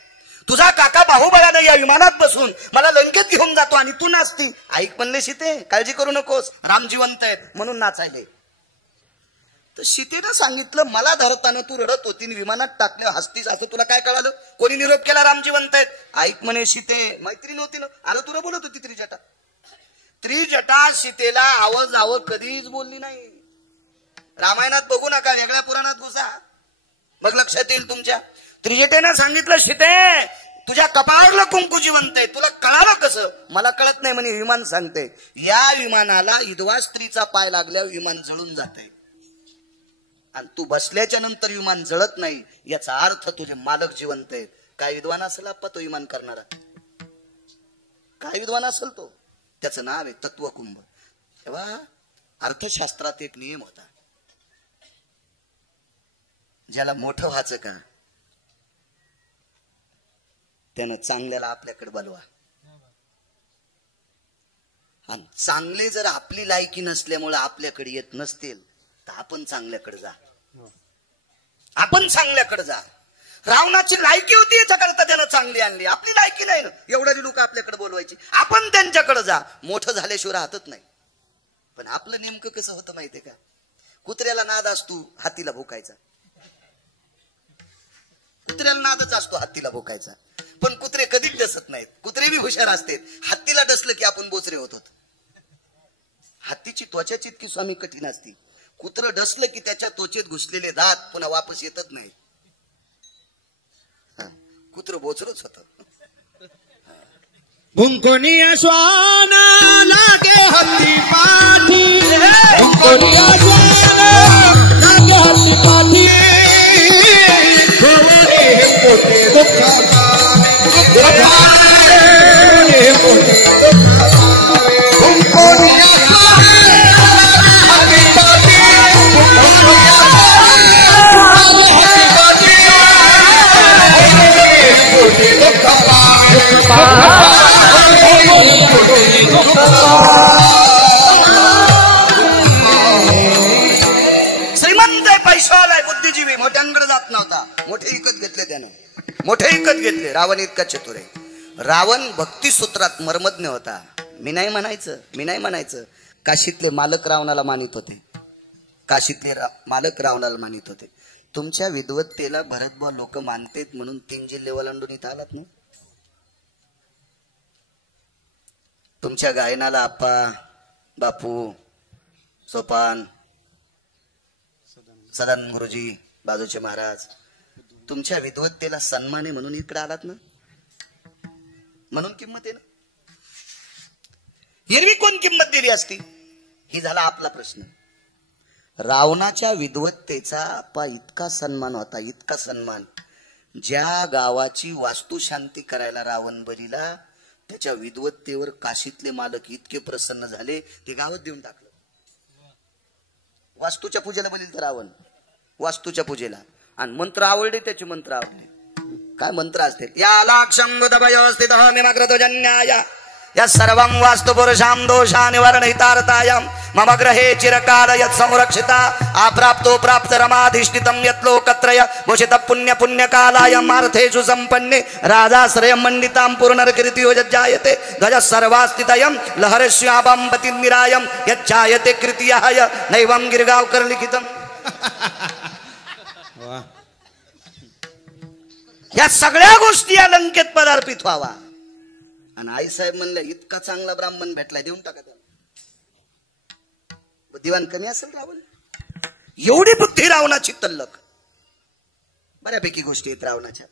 तुझा काका बाहुबलाने या विमानात बसून मला लंकेत घेऊन जातो आणि तू नाचती. ऐक म्हणले सीते, काळजी करू नकोस, राम जिवंत आहेत म्हणून नाचायले. तर सीतेनं सांगितलं, मला धरताना तू रडत होती, विमानात टाकल्या हसतीस, असं तुला काय कळालं? कोणी निरोप केला राम जिवंत आहेत? ऐक म्हणे सीते, मैत्रीण होती ना, आलं तुला बोलत होती त्रिजटा सीतेला आवाज कधीच बोलली नाही. रामायणात बघू नका, वेगळ्या पुराणात घुसा, मग लक्षात येईल तुमच्या. त्रिजटेनं सांगितलं, सीते तुझ्या कपाळावरलं कुंकू जिवंत आहे, तुला कळालं कसं? मला कळत नाही म्हणे, विमान सांगते. या विमानाला विधवा स्त्रीचा पाय लागल्यावर विमान जळून जात आहे आणि तू बसल्याच्या नंतर विमान जळत नाही, याचा अर्थ तुझे मालक जिवंत आहेत. काय विद्वान असेल आप्पा तो विमान करणारा? काय विद्वान असेल तो? त्याचं नाव आहे तत्वकुंभ. तेव्हा अर्थशास्त्रात एक नियम होता, ज्याला मोठं व्हायचं का त्यानं चांगल्याला आपल्याकडे बोलवा. आणि चांगले जर आपली लायकी नसल्यामुळे आपल्याकडे येत नसतील तर आपण चांगल्याकडे जा. आपण चांगल्याकडे जा. रावणाची लायकी होती याच्याकरता त्यानं चांगली आणली, आपली लायकी नाही ना, एवढी लोक आपल्याकडे बोलवायची. आपण त्यांच्याकडे जा. मोठं झाल्याशिवाय राहतच नाही. पण आपलं नेमकं कसं होतं माहितीये का? कुत्र्याला नाद असतो हातीला भोकायचा, कुत्र्याला नादच असतो हातीला भोकायचा. पण कुत्रे कधीच डसत नाहीत. कुत्रे बी हुशार असतात. हत्तीला डसलं की आपण बोचरे होतो. हत्तीची त्वचाची इतकी स्वामी कठीण असती. कुत्र डसलं की त्याच्या त्वचेत घुसलेले दात पुन्हा वापस येतच नाही. कुत्र बोचरच होत. भुंकोनिया श्वान लागे हत्ती पाठी, भुंकोनिया श्वान लागे हत्ती पाठी, पोटे दुःखा भुंकोनिया मोठे विकत घेतले. रावण इतका चतुर आहे. रावण भक्तिसूत्रात मर्मज्ञ होता. मी नाही म्हणायचं. काशीतले मालक रावणाला मानित होते. मालक रावणाला मानित होते. तुमच्या विद्वत्तेला भरतबुवा लोक मानतेत म्हणून 3 जिल्हे ओलांडून इथं आलात ना. तुमच्या गायनाला आप्पा, बापू, सोपान, सदानंद गुरुजी, बाजूचे महाराज, तुमच्या विद्वत्तेला सन्मान आहे म्हणून इकडे आलात ना. म्हणून किंमत आहे ना. एरवी कोण किंमत दिली असती? ही झाला आपला प्रश्न. रावणाच्या विद्वत्तेचा आप्पा इतका सन्मान होता, इतका सन्मान. ज्या गावाची वास्तुशांती करायला रावण बलीला, त्याच्या विद्वत्तेवर काशीतले मालक इतके प्रसन्न झाले, ते गावात देऊन टाकलं. वास्तूच्या पूजेला बलील तर रावण, वास्तूच्या पूजेला. आणि मंत्र आवडले, त्याचे मंत्र आवडले. काय मंत्र असतील? या लाक्षम बुधभयोस्थित मिमग्रध्वजन्याय या सर्वं वास्तु पुरुषां दोषा निवारण हितार्थायं मम ग्रहे चिरकाल यत् संरक्षिता अप्राप्तो प्राप्त रमाधिष्ठितं यत् लोकत्रय भूषित पुण्य पुण्यकालायं अर्थेषु संपन्ने राजाश्रय मंडितां पूर्णकीर्तियो यज्जायते ध्वज सर्वास्थितयं लहरश्यापं पतिर्निरायं यज्जायते कृतियः नैवं गिरगावकर लिखितम्. या सगळ्या गोष्टी या लंकेत पदार्पित व्हावा. आणि आईसाहेब म्हणलं इतका चांगला ब्राह्मण भेटलाय, देऊन टाका त्याला. बुद्धिवान कमी असेल रावण? एवढी बुद्धी रावणाची तल्लक. बऱ्यापैकी गोष्टी आहेत रावणाच्या.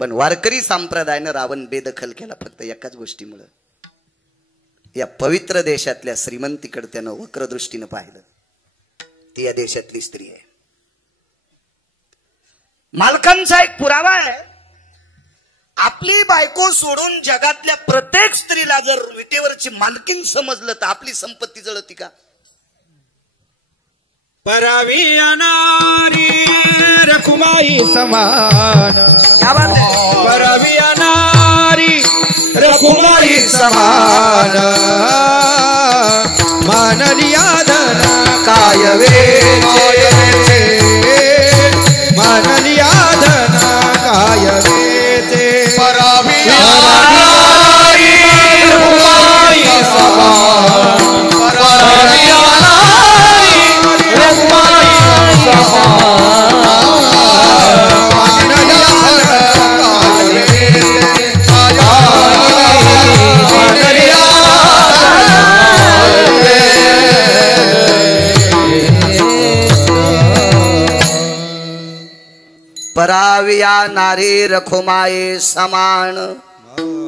पण वारकरी संप्रदायानं रावण बेदखल केला फक्त एकाच गोष्टीमुळे. या पवित्र देशातल्या श्रीमंतीकडे त्यानं वक्रदृष्टीनं पाहिलं. ती या देशातली स्त्री आहे. मालकांचा एक पुरावा आहे. आपली बायको सोडून जगातल्या प्रत्येक स्त्रीला जर विटेवरची मालकीन समजलं तर आपली संपत्ती जळती का? परावी अनारी रखुमाई समान. परावी अनारी रखुमाई समान. मानलिया धन काय वेचे. मानलिया धन काय वेचे. परावी अनारी रखुमाई समान. परावी अनारी रखुमाई समान. मानलिया धन काय वेचे. मानलिया पराविया नारी रखुमाये समान.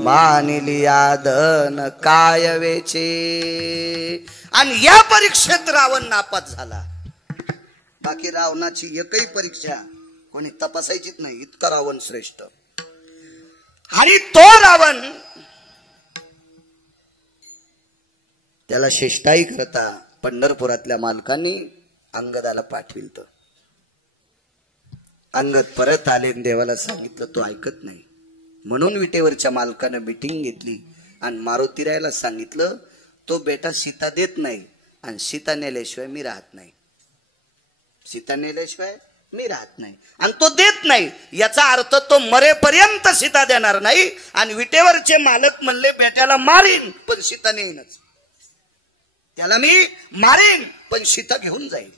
मानिलिया धन काय वेचे. आणि या परीक्षेत रावण नापास झाला. बाकी रावणाची एकही परीक्षा कोणी तपासायचीच नाही, इतका रावण श्रेष्ठ. आणि तो रावण त्याला शिष्टाई करता पंढरपुरातल्या मालकांनी अंगदाला पाठविलं. अंगद परत आले, देवाला सांगितलं, तो ऐकत नाही. म्हणून विटेवरच्या मालकानं मीटिंग घेतली आणि मारुतीरायला सांगितलं, तो बेटा सीता देत नाही आणि सीता नेल्याशिवाय मी राहत नाही. सीता नेल्याशिवाय मी राहत नाही आणि तो देत नाही. याचा अर्थ तो मरेपर्यंत सीता देणार नाही. आणि विटेवरचे मालक म्हणले, बेट्याला मारीन पण सीता नेईनच. त्याला मी मारीन पण सीता घेऊन जाईल.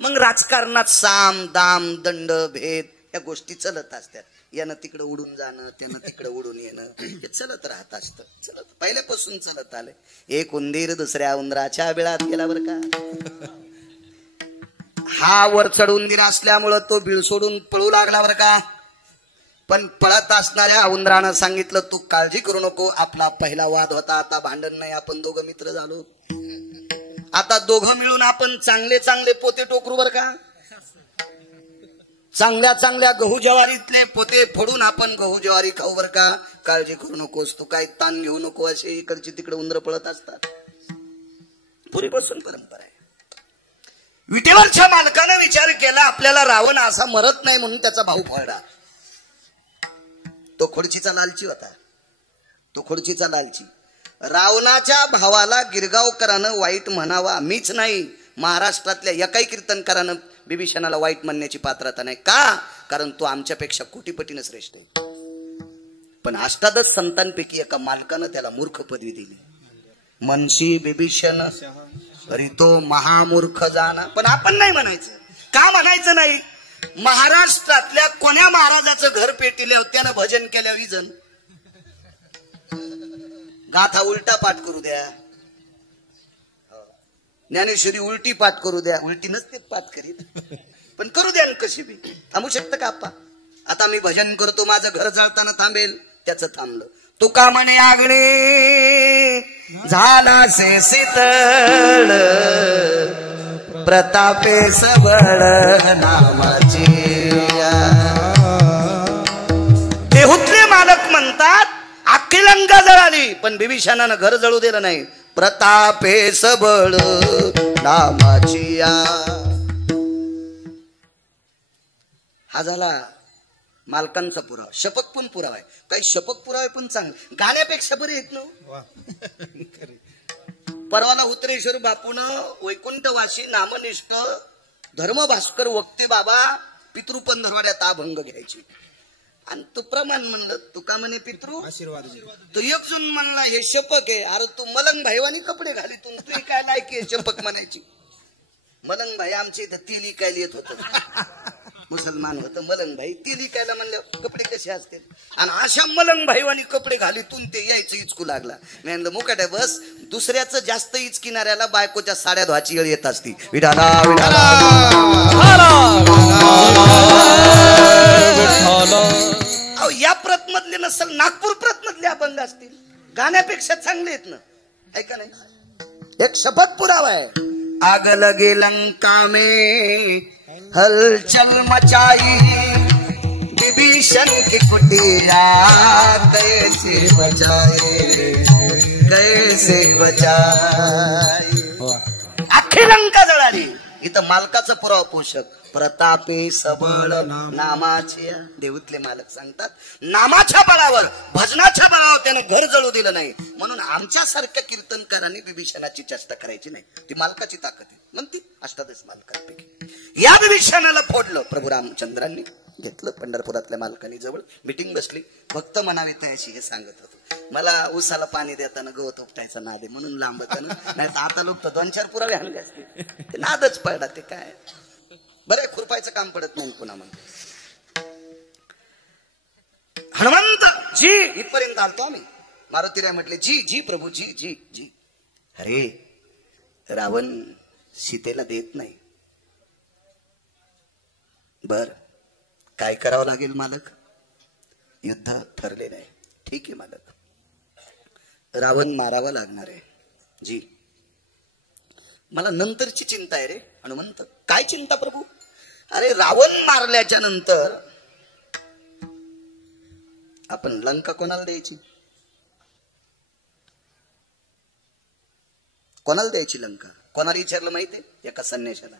मग राजकारणात साम दाम दंड भेद या गोष्टी चलत असतात. यानं तिकडे उडून जाणं, त्यानं तिकडे उडून येणं, हे चलत राहत असतं. चलत पहिल्यापासून चलत आलंय. एक उंदीर दुसऱ्या उंदराच्या बिळात गेला बर का. हा वर चढ उंदीर असल्यामुळं तो बिळ सोडून पळू लागला बर का. पण पळत असणाऱ्या उंदरानं सांगितलं, तू काळजी करू नको, आपला पहिला वाद होता, आता भांडण नाही, आपण दोघं मित्र झालो. आता दोघं मिळून आपण चांगले चांगले पोते टोकरू बर का. चांगल्या चांगल्या गहू ज्वारीतले पोते फोडून आपण गहू ज्वारी खाऊ बर का. काळजी करू नकोस, तू काय ताण घेऊ नको. असे इकडचे तिकडे उंदर पळत असतात. पूर्वीपासून परंपरा आहे. विटेवरच्या मालकाने विचार केला, आपल्याला रावण असा मरत नाही म्हणून त्याचा भाऊ फोडला. तो खोडचीचा लालची होता. तो खोडचीचा लालची. रावणाच्या भावाला गिरगावकरानं वाईट म्हणावा मीच नाही, महाराष्ट्रातल्या एकाही कीर्तनकारानं बिभीषणाला वाईट म्हणण्याची पात्रता नाही. का? कारण तो आमच्यापेक्षा कोटीपटीनं श्रेष्ठ आहे. पण अष्टादश संतांपैकी एका मालकानं त्याला मूर्ख पदवी दिली. मनशी बिभीषण अरे तो महामूर्ख जाना. पण आपण नाही म्हणायचं. का म्हणायचं नाही? महाराष्ट्रातल्या कोण्या महाराजाचं घर पेटिल्यावर त्यानं भजन केल्यावर जण गाथा उलटा पाठ करू द्या, ज्ञानेश्वरी उलटी पाठ करू द्या. उलटी नसते पाठ करीत, पण करू द्या. कशी बी थांबू शकतं का आप्पा? आता मी भजन करतो, माझं घर जळताना थांबेल, त्याचं थांबलं. तुका म्हणे आगणे झाला से शीतळ, प्रतापे सबळ नामाची. देहूतले मालक म्हणतात अख्खी लंका जळाली पण बिभीषणानं घर जळू दिलं नाही. प्रतापे सबळ नामाची. हा झाला मालकांचा पुरावा. शपक पण पुरावा आहे. काही शपक पुरावे पण चांगले, गाण्यापेक्षा बरे आहेत ना. परवाला उत्तरेश्वर बापून वैकुंठवासी नामनिष्ठ धर्मभास्कर वक्ते बाबा पितृपण धरवाड्यात अभंग घ्यायची. आणि तू प्रमाण म्हणलं, तुका म्हणे पितृ आशीर्वाद. तो एक जण म्हणला हे शपक आहे. अरे तू मलंग भाईवानी कपडे घालीतून तू काय लायकी आहे शपक म्हणायची? मलंग भाई आमच्या इथं तेल इकायला येत होत, मुसलमान होतं मलंग भाई. तेल इकायला म्हणलं कपडे कसे असतील? आणि अशा मलंग भाईवानी कपडे घालीतून ते यायचं इचकू लागला. मी म्हणलं मुकाट्या बस. दुसऱ्याचं जास्त इचकिणाऱ्याला बायकोच्या साड्या धुवाची वेळ येत असती. विठाला विठाला. या प्रत मधले नसल नागपूर प्रत मधले अभंग असतील, गाण्यापेक्षा चांगले आहेत ना. ऐका नाही, एक शपथ पुरावा आहे. आग लगे लंका में हलचल मचाई, विभीषण की कुटिया कैसे बचाए, कैसे बचाए. अख्खी लंका जळाली. इथं मालकाचा पुरावा पोषक प्रतापे सबळ नामाचे. देऊतले मालक सांगतात नामाच्या बळावर, भजनाच्या बळावर त्यानं घर जळू दिलं नाही. म्हणून आमच्यासारख्या कीर्तनकारांनी बिभीषणाची चेष्टा करायची नाही. ती मालकाची ताकद आहे म्हणती. अष्टादश मालकांपैकी या बिभीषणाला फोडलं प्रभू रामचंद्रांनी. घेतलं पंढरपुरातल्या मालकांनी जवळ मीटिंग बसली. भक्त म्हणावे तयाशी हे सांगत होतो. मला उसाला पाणी देताना गवत उपटायचा नाद आहे म्हणून लांबताना. नाही तर आता लोक तर 2-4 पुरावे आणले असते. ते नादच पडला. ते काय बरं खुरपायचं काम पडत नाही पुन्हा. मग हनुमंत जी इथपर्यंत आलतो आम्ही. मारुतीराय म्हटले जी जी प्रभू जी जी जी. अरे रावण सीतेला देत नाही. बर काय करावं लागेल मालक? युद्ध ठरलेलं आहे. ठीक आहे मालक, रावण मारावा लागणार आहे. जी मला नंतरची चिंता आहे रे हनुमंत. काय चिंता प्रभू? अरे रावण मारल्याच्या नंतर आपण लंका कोणाला द्यायची? कोणाला द्यायची लंका? कोणाला विचारलं माहितीये? एका संन्याशाला.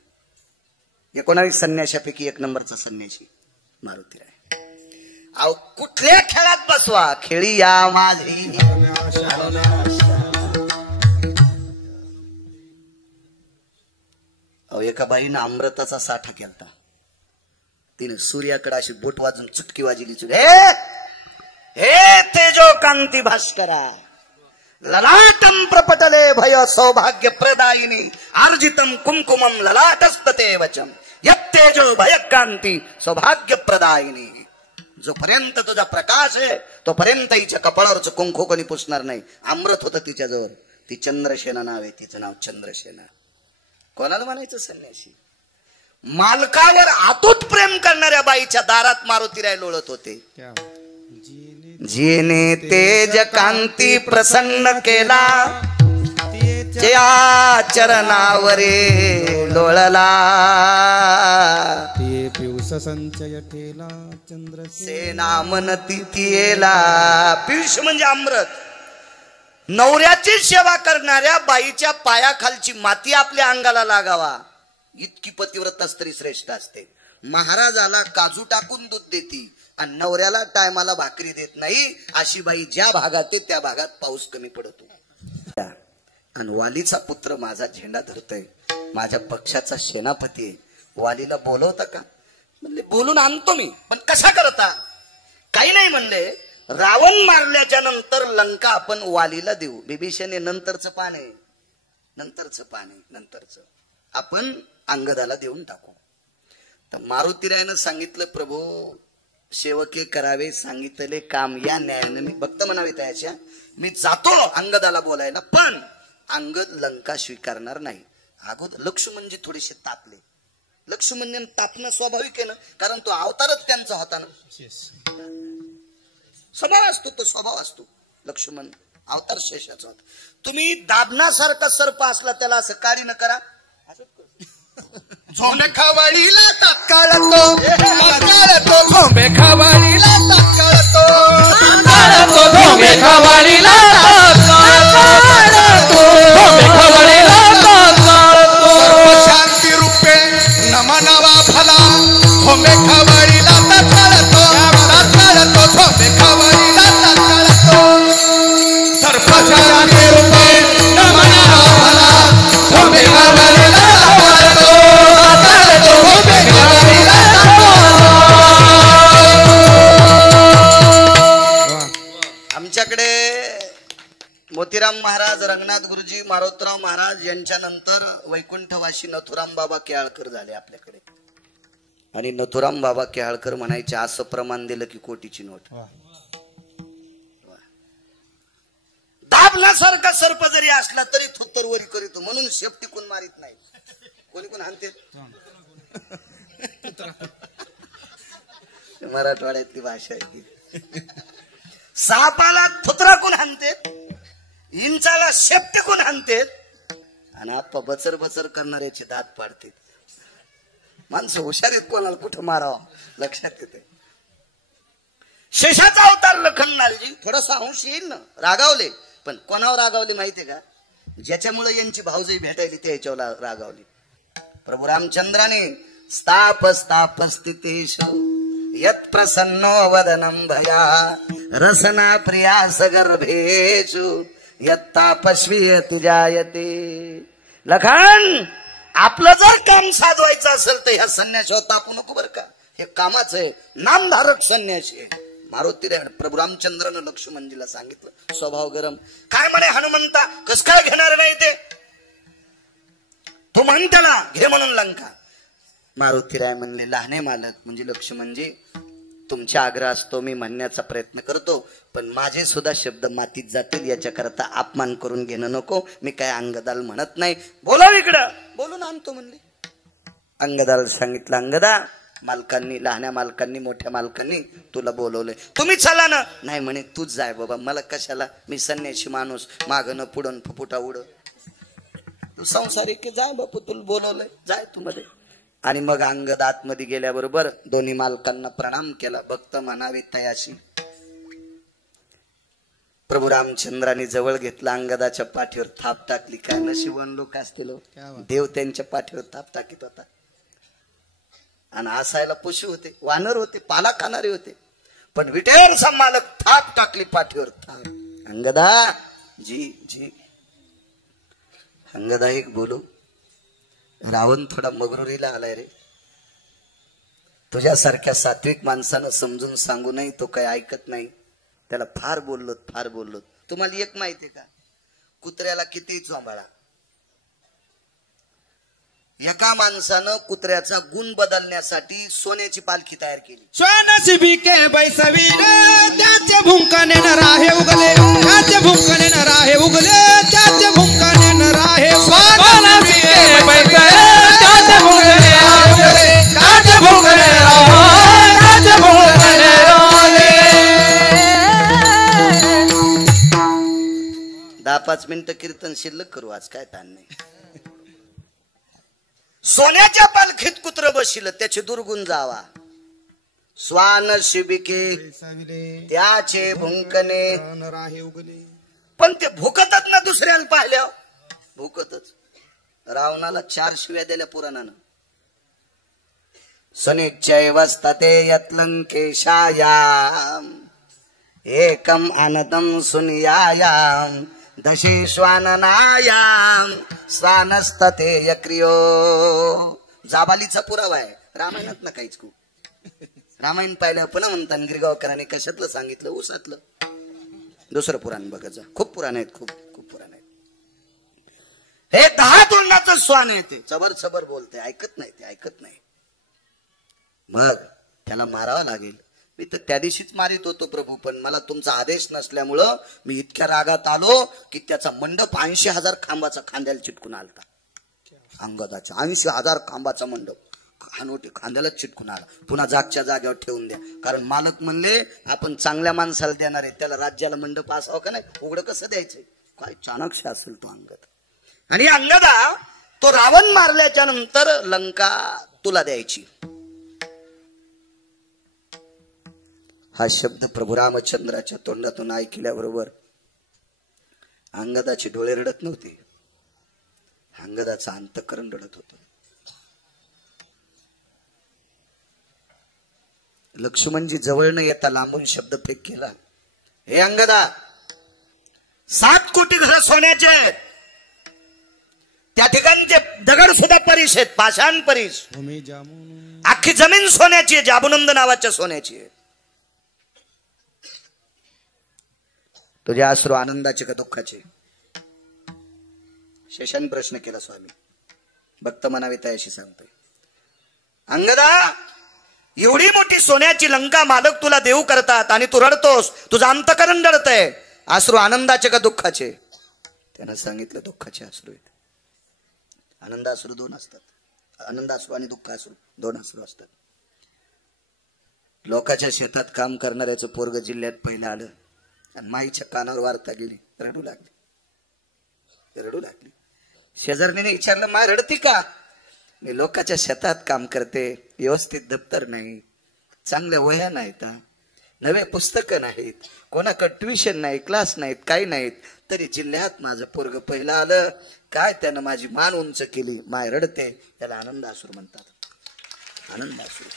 19 संन्याशापैकी 1 नंबरचा संन्याशी मारुतीराय. अहो कुठल्या खेळात बसवा, खेळी या माझी. अहो एका बाईनं अमृताचा साठा केलता. तिने सूर्याकडे अशी बोट वाजून चुटकी वाजली. हे तेजो कांती भास्करा, ललाटम प्रपटले भय सौभाग्य प्रदायिनी, अर्जितम कुंकुमम ललाटस्तते वचम, यत्तेजो भय कांती सौभाग्य प्रदायिनी. जोपर्यंत तुझा प्रकाश आहे तोपर्यंत हिच्या कपाळावरच कुंकू कोणी पुसणार नाही. अमृत होतं तिच्याजवळ. ती चंद्रसेना नाव आहे. तिचं नाव चंद्रसेना. कोणाला म्हणायचं संन्याशी? मालकावर आतूत प्रेम करणाऱ्या बाईच्या दारात मारुतीराय लोळत होते. जिने तेज कांती प्रसन्न केला, जया चरणावरे लोळला, ते पियुष संचय ठेला सेना मनती तियेला. पियुष म्हणजे अमृत. नवऱ्याची सेवा करणाऱ्या बाईच्या पायाखालची माती आपल्या अंगाला लागावा इतकी पतिव्रता स्त्री श्रेष्ठ असते. महाराजाला काजू टाकून दूध देती आणि नवऱ्याला टायमाला भाकरी देत नाही अशी बाई ज्या भागात आहे त्या भागात पाऊस कमी पडतो. आणि वालीचा पुत्र माझा झेंडा धरतोय, माझ्या पक्षाचा सेनापती आहे. वालीला बोलवता का? म्हणले बोलून आणतो मी, पण कसा करता? काही नाही म्हणले, रावण मारल्याच्या नंतर लंका आपण वालीला देऊ. बिभीषणे नंतरचं पान आहे, नंतरचं पान आहे, नंतरचं आपण अंगदाला देऊन टाकू. तर मारुतीरायानं सांगितलं, प्रभू सेवके करावे सांगितले काम, या न्यायानं मी भक्त म्हणावे त्याच्या, मी जातो अंगदाला बोलायला, पण अंगद लंका स्वीकारणार नाही. अगोदर लक्ष्मणजी थोडेसे तापले. लक्ष्मण तापणं स्वाभाविक आहे ना, कारण तो अवतारच त्यांचा होता ना. स्वभाव असतो, तो स्वभाव असतो. लक्ष्मण अवतार शेषाचा होता. तुम्ही दाबणासारखा सर्प असला त्याला असं काळी न करा. झोंबे खवळीला टाकळतो, झोंबे खवळीला टाकळतो, झोंबे खवळीला टाकळतो, झोंबे खवळीला टाकळतो. शांती रूपे नमनावा भला, झोंबे खवळीला टाकळतो, टाकळतो, झोंबे खवळीला टाकळतो. सर्प शांती रूपे नमनावा भला, झोंबे खवळीला टाकळतो. आमच्याकडे मोतीराम महाराज, रंगनाथ गुरुजी, मारोतराव महाराज यांच्या नंतर वैकुंठवासी नथुराम बाबा केळकर झाले आपल्याकडे. आणि नथुराम बाबा केळकर म्हणायचे, असं प्रमाण दिलं की कोटीची नोट. दाबल्यासारखा सर्प जरी असला तरी थुत्तरवरी करीतो, म्हणून शेपटी कोण मारित नाही. कोणी कोण हाणते? मराठवाड्यातली भाषा आहे. सापाला थुत्रा कोण हाणते, इंचाला शेपटी कोण हाणते, आणि आप्पा बचर बचर करणाऱ्याचे दात पाडते. माणसं हुशार आहेत, कोणाला कुठं मारावं लक्षात येते. शेषाचा अवतार लखनलालजी थोडासा अंश येईल ना, रागावले. पण कोणावर रागावले माहितीये का? ज्याच्यामुळे यांची भाऊजाई भेटायली त्याच्यावर रागावली. प्रभू रामचंद्राने स्थाप स्थाप स्थितेश यत प्रसन्नो वदनम भया रसना प्रिया सगर्भेषु यत्तापस्वीयति जायते. लखन, आपलं जर काम साधवायचं असेल तर ह्या संन्यासावर तापू नको बरं का. हे कामाचं आहे, नामधारक संन्यासी आहे. मारुती प्रभू रामचंद्रानं लक्ष्मणजीला सांगितलं, स्वभाव गरम. काय म्हणे हनुमंता, कस काय घेणार नाही ते, तो म्हण त्याला घे म्हणून लंका. मारुतीराय म्हणले, लहाने मालक म्हणजे लक्ष्मणजी, तुमच्या आग्रह असतो मी म्हणण्याचा प्रयत्न करतो, पण माझे सुद्धा शब्द मातीत जातील याच्याकरता अपमान करून घेणं नको. मी काय अंगदाल म्हणत नाही. बोलाव इकडं, बोलून आणतो म्हणले. अंगदाला सांगितलं, अंगदा, मालकांनी, लहान्या मालकांनी, मोठ्या मालकांनी तुला बोलवलंय, तुम्ही चला ना. नाही म्हणे, तूच जाय बाबा, मला कशाला, मी संन्याशी माणूस, मागणं पुढं फुफुटा उड, तू संसारिक जाय बापू, तुला बोलवलंय, जाय तू मध्ये. आणि मग अंगद आतमध्ये गेल्याबरोबर दोन्ही मालकांना प्रणाम केला. भक्त म्हणावी तयाशी. प्रभू रामचंद्राने जवळ घेतला, अंगदाच्या पाठीवर थाप टाकली. काय नशिबवान लोक असतील, देव त्यांच्या पाठीवर थाप टाकीत होता. आणि असायला पशु होते, वानर होते, पाला खाणारे होते, पण विटेरचा मालक थाप टाकली पाठीवर. थाप. अंगदा जी जी, अंगदा एक बोलू, रावण थोडा मगरुरीला आलाय रे. तुझ्यासारख्या सात्विक माणसानं समजून सांगू नाही, तो काही ऐकत नाही. त्याला फार बोललो, फार बोललो. तुम्हाला एक माहितीये का, कुत्र्याला किती चोंबाळा, एका माणसानं कुत्र्याचा गुण बदलण्यासाठी सोन्याची पालखी तयार केली. सोन्याची बिके बैसविले, त्याचे भुंकाने न राहे उगले, त्याचे भुंकाने न राहे उगले, त्याचे भुंकाने न राहे. सोन्याची बिके बैसविले, त्याचे भुंकाने राहे उगले, त्याचे भुंकाने राहे, त्याचे भुंकाने राहे. 10-5 मिनिटं कीर्तन शिल्लक करू आज, काय ताण नाही. सोन्याच्या पालखीत कुत्र बसिल, त्याचे दुर्गुण जावा. स्वान शिबिके त्याचे भुंकणे राहे उगले. पण ते भुकतच ना, दुसऱ्याला पाहिल्या भुकतच. रावणाला 4 शिव्या दिल्या पुराणानं. सनिच्चैवस्ते यत्लंकेशायाम एकम आनदम सुनियायाम दशेश्वाननायाम स्वानस्तते यक्रियो जाबालीचा पुरावा आहे. रामायणात ना काहीच खूप. रामायण पाहिलं पण म्हणतात गिरगावकरांनी कशातलं सांगितलं, ऊसातलं. दुसरं पुराण बघा जा, खूप पुराण आहेत, खूप खूप पुराण आहेत. हे 10 तोंडाचं स्वान आहे ते, चबर चबर बोलते, ऐकत नाही ते, ऐकत नाही. मग त्याला मारावं लागेल. मी तर त्या दिवशीच मारित होतो प्रभू, पण मला तुमचा आदेश नसल्यामुळं मी इतक्या रागात आलो की त्याचा मंडप 80,000 खांबाचा खांद्याला चिटकून आलता. अंगदाचा 80,000 खांबाचा मंडप खांद्याला चिटकून आला. पुन्हा जागच्या जागेवर ठेवून द्या, कारण मालक म्हणले आपण चांगल्या माणसाला देणार आहे, त्याला राज्याला मंडप असावं का नाही, उघडं कसं द्यायचंय. काय चाणक्ष असेल तो अंगद. आणि अंगदा तो रावण मारल्याच्या नंतर लंका तुला द्यायची. हा शब्द प्रभू रामचंद्राच्या तोंडातून ऐकल्याबरोबर अंगदाचे डोळे रडत नव्हते, अंगदाचं अंतःकरण रडत होतं. लक्ष्मणजी जवळ न येता लांबून शब्द फेक केला, हे अंगदा 7 कोटी घर सोन्याचे आहेत, त्या ठिकाणचे दगड सुद्धा परीस आहेत, पाषाण परीस, अख्खी जमीन सोन्याची आहे, जाबुनंद नावाच्या सोन्याची आहे. तुझे अश्रू आनंदाचे का दुःखाचे? शेषाने प्रश्न केला स्वामी. भक्त म्हणावे त्याशी सांगतोय, अंगदा एवढी मोठी सोन्याची लंका मालक तुला देऊ करतात आणि तू रडतोस, तुझं अंतःकरण रडतंय, अश्रू आनंदाचे का दुःखाचे? त्यानं सांगितलं दुःखाचे अश्रू आहेत. आनंदाश्रू 2 असतात, आनंदाश्रू आणि दुःखाश्रू 2 अश्रू असतात. लोकांच्या शेतात काम करणाऱ्याचं पोरग जिल्ह्यात पहिलं आलं आणि माईच्या कानावर वार्ता गेली, रडू लागली, रडू लागली. शेजारणीने विचारलं, माय रडती का? मी लोकांच्या शेतात काम करते, व्यवस्थित दप्तर नाही, चांगल्या वह्या नाहीत, नवे पुस्तकं नाहीत, कोणाकडे ट्युशन नाही, क्लास नाहीत, काही नाहीत, तरी जिल्ह्यात माझं पोरग पहिलं आलं, काय त्यानं माझी मान उंच केली, माय रडते. याला आनंदाश्रू म्हणतात, आनंदाश्रू.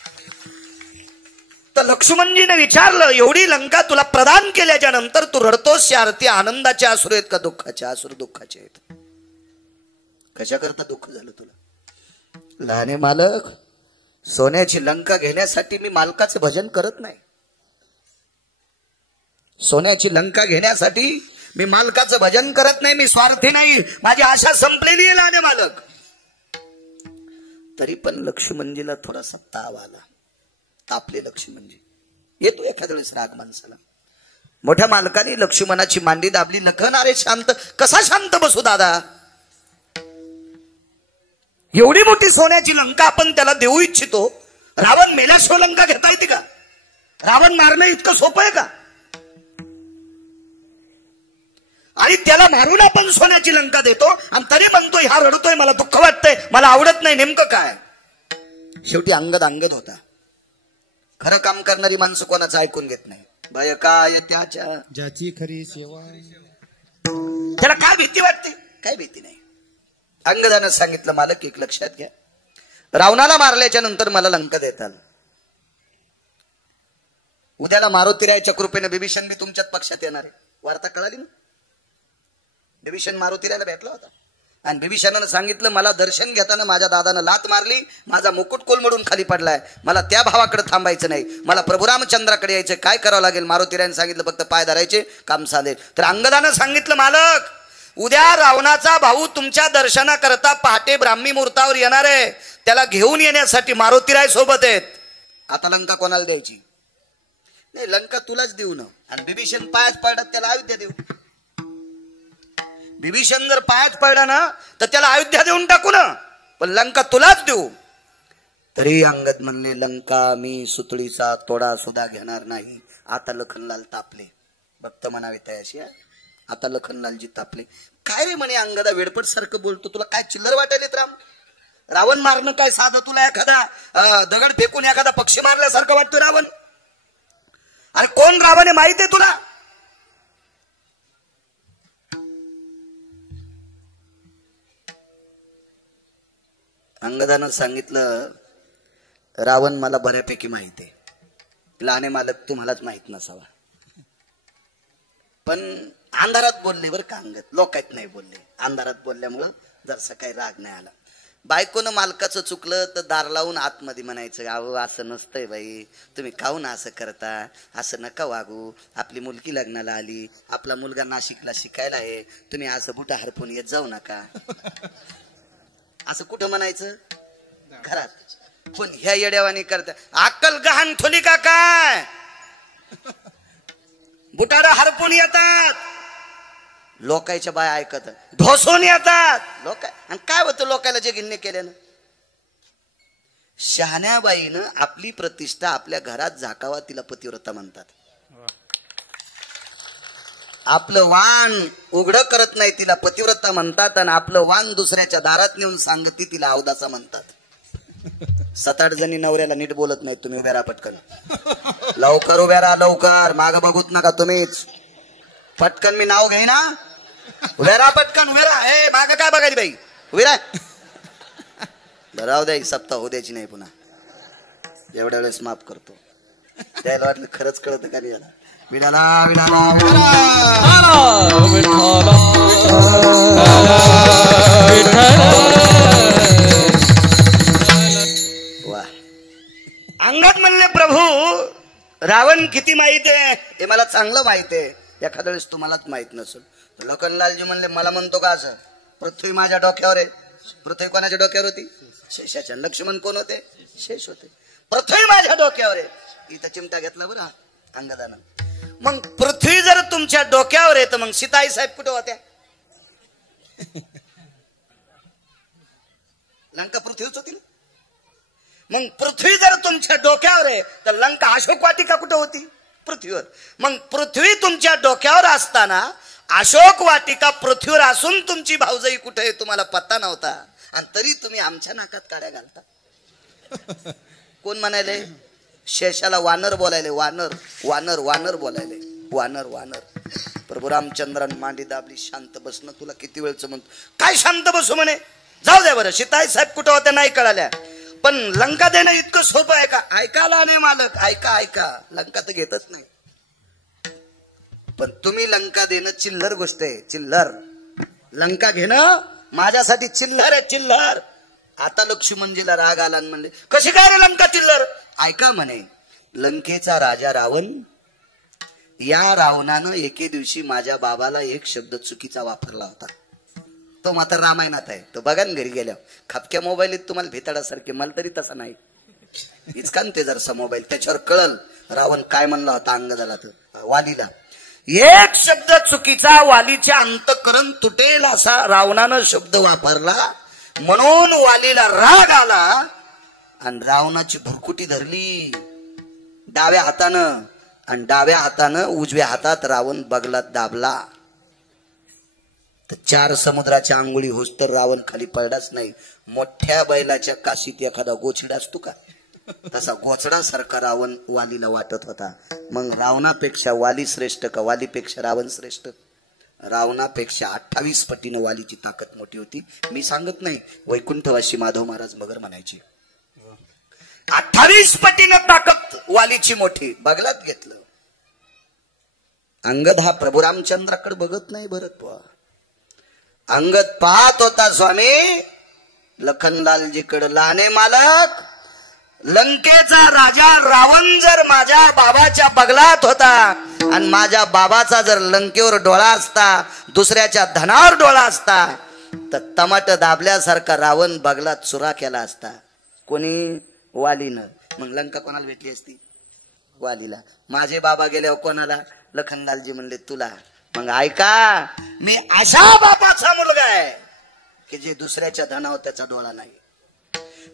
तर लक्ष्मणजीने विचारलं, एवढी लंका तुला प्रदान केल्याच्या नंतर तू रडतोस, या अर्थी आनंदाचे अश्रू आहेत का दुःखाचे अश्रू? दुःखाचे आहेत. कशा करता दुःख झालं तुला? लहाने मालक, सोन्याची लंका घेण्यासाठी मी मालकाचे भजन करत नाही, सोन्याची लंका घेण्यासाठी मी मालकाचं भजन करत नाही, मी स्वार्थी नाही, माझी आशा संपलेली आहे लहाने मालक. तरी पण लक्ष्मणजीला थोडासा ताव आला, तापले लक्ष्मणजी. येतो एखाद्या वेळेस राग माणसाला. मोठ्या मालकाने लक्ष्मणाची मांडी दाबली. लखन, अरे शांत, कसा शांत बसू दादा? एवढी मोठी सोन्याची लंका आपण त्याला देऊ इच्छितो, रावण मेल्याशिवाय लंका घेता येते का? रावण मारणं इतकं सोपं आहे का? आणि त्याला मारून आपण सोन्याची लंका देतो आणि तरी म्हणतोय हा रडतोय, मला दुःख वाटतंय, मला आवडत नाही, नेमकं काय? शेवटी अंगद होता. खरं काम करणारी माणसं कोणाचं ऐकून घेत नाही. बाय काय त्याच्या ज्याची खरी सेवा, त्याला काय भीती वाटते? काय भीती नाही. अंगदानं सांगितलं, मालक एक लक्षात घ्या, रावणाला मारल्याच्या नंतर मला लंका देताल, उद्याला मारुतीरायाच्या कृपेने बिभीषण बी तुमच्याच पक्षात येणार आहे. वार्ता कळाली ना? बिभीषण मारुतीरायाला भेटला होता आणि बिभीषणानं सांगितलं, मला दर्शन घेताना माझ्या दादानं लात मारली, माझा मुकुट कोलमडून खाली पडलाय, मला त्या भावाकडे थांबायचं नाही, मला प्रभू रामचंद्राकडे यायचं, काय करावं लागेल? मारुतीरायानं सांगितलं, फक्त पाय धरायचे, काम चालेल. तर अंगदानं सांगितलं, मालक उद्या रावणाचा भाऊ तुमच्या दर्शनाकरता पहाटे ब्राह्मी मुहूर्तावर येणार आहे, त्याला घेऊन येण्यासाठी मारुतीराय सोबत आहेत. आता लंका कोणाला द्यायची? नाही, लंका तुलाच देऊ ना. आणि बिभीषण पायात पडत त्याला अयोध्या देऊ. बिभीषण जर पायात पडला ना तर त्याला अयोध्या देऊन टाकू ना, पण लंका तुलाच देऊ. तरी अंगद म्हणले, लंका मी सुतळीचा तोडा सुद्धा घेणार नाही. आता लखनलाल तापले. भक्त म्हणावे तयाशी, आता लखनलालजी तापले. काय रे म्हणे अंगदा, वेडपट सारखं बोलतो, तुला काय चिल्लर वाटायलेत राम? रावण मारणं काय साधं तुला एखादा दगड फेकून एखादा पक्षी मारल्यासारखं वाटतं रावण? अरे कोण रावण आहे माहिती आहे तुला? अंगदानं सांगितलं, रावण मला बऱ्यापैकी माहिती आहे, लहाने मालक तुम्हालाच माहित नसावा. पण अंधारात बोलले बरं का अंगद, लोकात नाही बोलले. अंधारात बोलल्यामुळं जरसा काही राग नाही आला. बायकोनं मालकाचं चुकलं तर दार लावून आतमध्ये म्हणायचं, अहो असं नसतंय बाई, तुम्ही काहून असं करता, असं नका वागू, आपली मुलगी लग्नाला आली, आपला मुलगा नाशिकला शिकायला आहे, तुम्ही असं बुटा हरपून येत जाऊ नका. असं कुठं म्हणायचं? घरात. पण ह्या येड्यावानी करता, अक्कल गहाण थोली का काय? बुटारा हरपून येतात, लोकांच्या बाया ऐकत ढोसून येतात लोक. आणि काय होतं लोकांना जे गिन्ने केल्यानं? शहाण्याबाईनं आपली प्रतिष्ठा आपल्या घरात झाकावा, तिला पतिव्रता म्हणतात. आपलं वाण उघड करत नाही तिला पतिव्रता म्हणतात, आणि आपलं वाण दुसऱ्याच्या दारात नेऊन सांगती तिला अवदासा म्हणतात. 7-8 जणी नवऱ्याला नीट बोलत नाही, तुम्ही उभ्या राहा पटकन, लवकर उभ्या राहा, लवकर, माग बघूत नका तुम्हीच, पटकन मी नाव घेईना, उभ्या राहा पटकन, उभ्या राहा. हे माग काय बघायची बाई, उभी राहा. बरं राहू द्या, सप्ताह होऊ द्यायची नाही पुन्हा, एवढ्या वेळेस माफ करतो. त्याला वाटलं खरंच कळतं का नाही याला. विडाला विडाला वा. अंगात म्हणले प्रभू रावण किती माहित आहे हे मला चांगलं माहित आहे, एखाद्या वेळेस तुम्हालाच माहित नसेल. लखनलालजी म्हणले मला म्हणतो का असं, पृथ्वी माझ्या डोक्यावर आहे. पृथ्वी कोणाच्या डोक्यावर होती? शेषाच्या. लक्ष्मण कोण होते? शेष होते. पृथ्वी माझ्या डोक्यावर आहे. इथं चिमटा घेतला बरं अंगदानं. मग पृथ्वी जर तुमच्या डोक्यावर आहे तर मग सीताई साहेब कुठे होत्या? लंका पृथ्वीच होती ना. मग पृथ्वी जर तुमच्या डोक्यावर आहे तर लंका अशोक वाटिका कुठे होती? पृथ्वीवर. मग पृथ्वी तुमच्या डोक्यावर असताना अशोक वाटिका पृथ्वीवर असून तुमची भाऊजाई कुठे आहे तुम्हाला पत्ता नव्हता, आणि तरी तुम्ही आमच्या नाकात काड्या घालता. कोण म्हणाले? शेषाला वानर बोलायले, वानर वानर वानर बोलायले, वानर वानर. प्रभू रामचंद्रान मांडी दाबली, शांत बसणं. तुला किती वेळचं म्हणतो, काय शांत बसू म्हणे. जाऊ द्या बरं, सीताई साहेब कुठं होत्या नाही कळाल्या, पण लंका देणं इतकं सोपं आहे का? ऐकायला नाही मालक, ऐका ऐका, लंका तर घेतच नाही. पण तुम्ही लंका देणं चिल्लर गोष्ट आहे, चिल्लर. लंका घेणं माझ्यासाठी चिल्लर आहे, चिल्लर. आता लक्ष्मणजीला राग आला आणि म्हणले कशी काय रे लंका चिल्लर? ऐका म्हणे, लंकेचा राजा रावण, या रावणानं एके दिवशी माझ्या बाबाला एक शब्द चुकीचा वापरला होता. तो मात्र रामायणात आहे, तो बघा ना घरी गेल्यावर. खापक्या मोबाईल तुम्हाला भेताडासारखे, मला तरी तसा नाही. इचकान ते जरसा मोबाईल, त्याच्यावर कळल रावण काय म्हणला होता अंगदाला, तर वालीला. एक शब्द चुकीचा वालीचे अंतःकरण तुटेल असा रावणानं शब्द वापरला, म्हणून वालीला राग आला आणि रावणाची भुरकुटी धरली डाव्या हातानं, आणि डाव्या हातानं उजव्या हातात रावण बगलात दाबला. तर 4 समुद्राच्या आंघोळी होस तर रावण खाली पडलाच नाही. मोठ्या बैलाच्या काशीत एखादा गोचिडा असतो का, तसा गोचडासारखा रावण वालीला वाटत होता. मग रावणापेक्षा वाली श्रेष्ठ का वालीपेक्षा रावण श्रेष्ठ? रावणापेक्षा 28 पटीनं वालीची ताकद मोठी होती. मी सांगत नाही, वैकुंठवासी माधव महाराज मगर म्हणायचे 28 पटीनं ताकद वालीची मोठी. बगलात घेतलं. अंगद हा प्रभू रामचंद्राकडे बघत नाही भरत. अंगद पाहत होता स्वामी लखनलालजीकडे, लहाने मालक, लंकेचा राजा रावण जर माझ्या बाबाच्या बगलात होता आणि माझ्या बाबाचा जर लंकेवर डोळा असता, दुसऱ्याच्या धनावर डोळा असता, तर टमाट दाबल्यासारखा रावण बगलात चुरा केला असता. कोणी? वालीनं. मग लंका कोणाला भेटली असती? वालीला. माझे बाबा गेल्यावर कोणाला? लखनलालजी म्हणले तुला. मग ऐका, मी अशा बापाचा मुलगा आहे की जे दुसऱ्याच्या धनावर त्याचा डोळा नाही.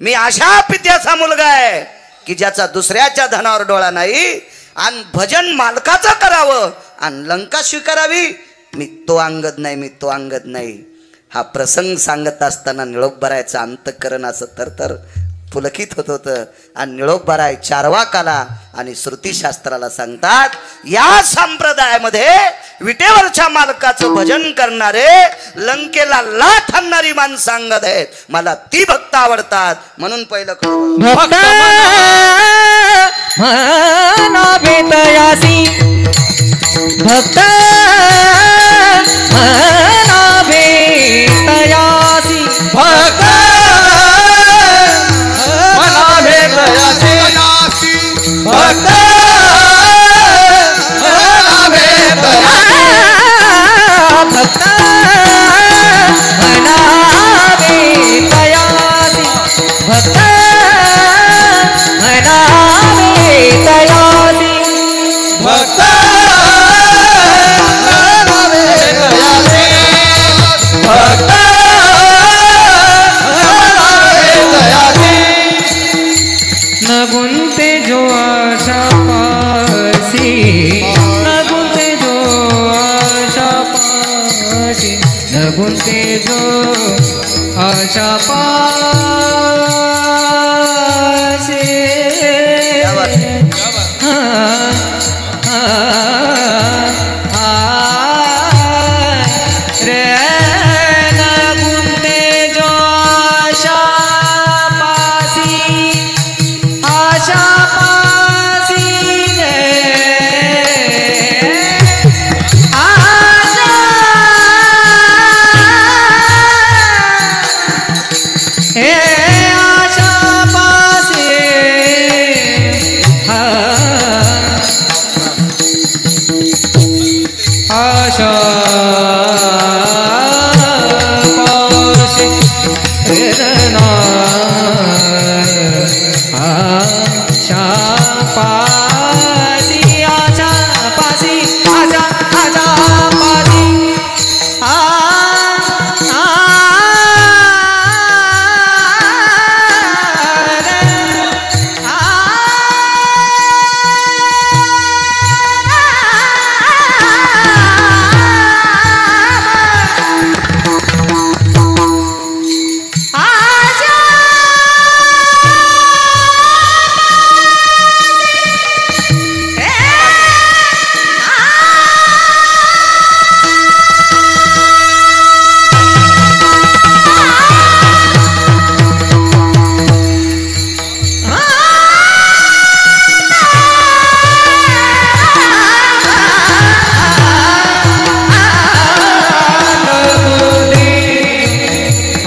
मी अशा पित्याचा मुलगा आहे की ज्याचा दुसऱ्याच्या धनावर डोळा नाही, आणि भजन मालकाचं करावं आणि लंका स्वीकारावी. मी तो अंगद नाही, मी तो अंगद नाही. हा प्रसंग सांगत असताना निळोबरायचं अंतःकरण असं थरथर पुलकित होत होतं. आणि निळोबराय चारवाकाला आणि श्रुतीशास्त्राला सांगतात, या संप्रदायामध्ये विटेवरच्या मालकाचं भजन करणारे लंकेला लाथ आणणारी माणसं अंगद आहेत. मला ती भक्त आवडतात. म्हणून पहिलं भक्त मना भेटयासी, भक्त मना भेटयासी, भक्त गुंते जो आशा पासे क्या बात है? रे न गुंते जो आशा पासी रे आशा हे आशा पासी आशा पासी प्रेरणा आशा पासी आशा पासी आशा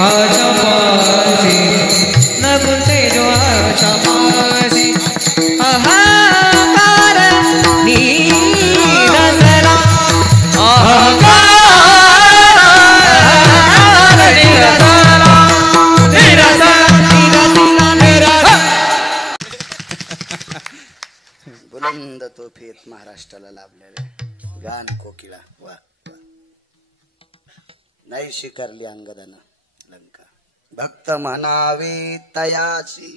आशा पासी बुलंद तोफेत महाराष्ट्राला लाभलेले गान कोकिळा वा वा. नाही स्वीकारली अंगदाना लंका भक्त म्हणावे तयाची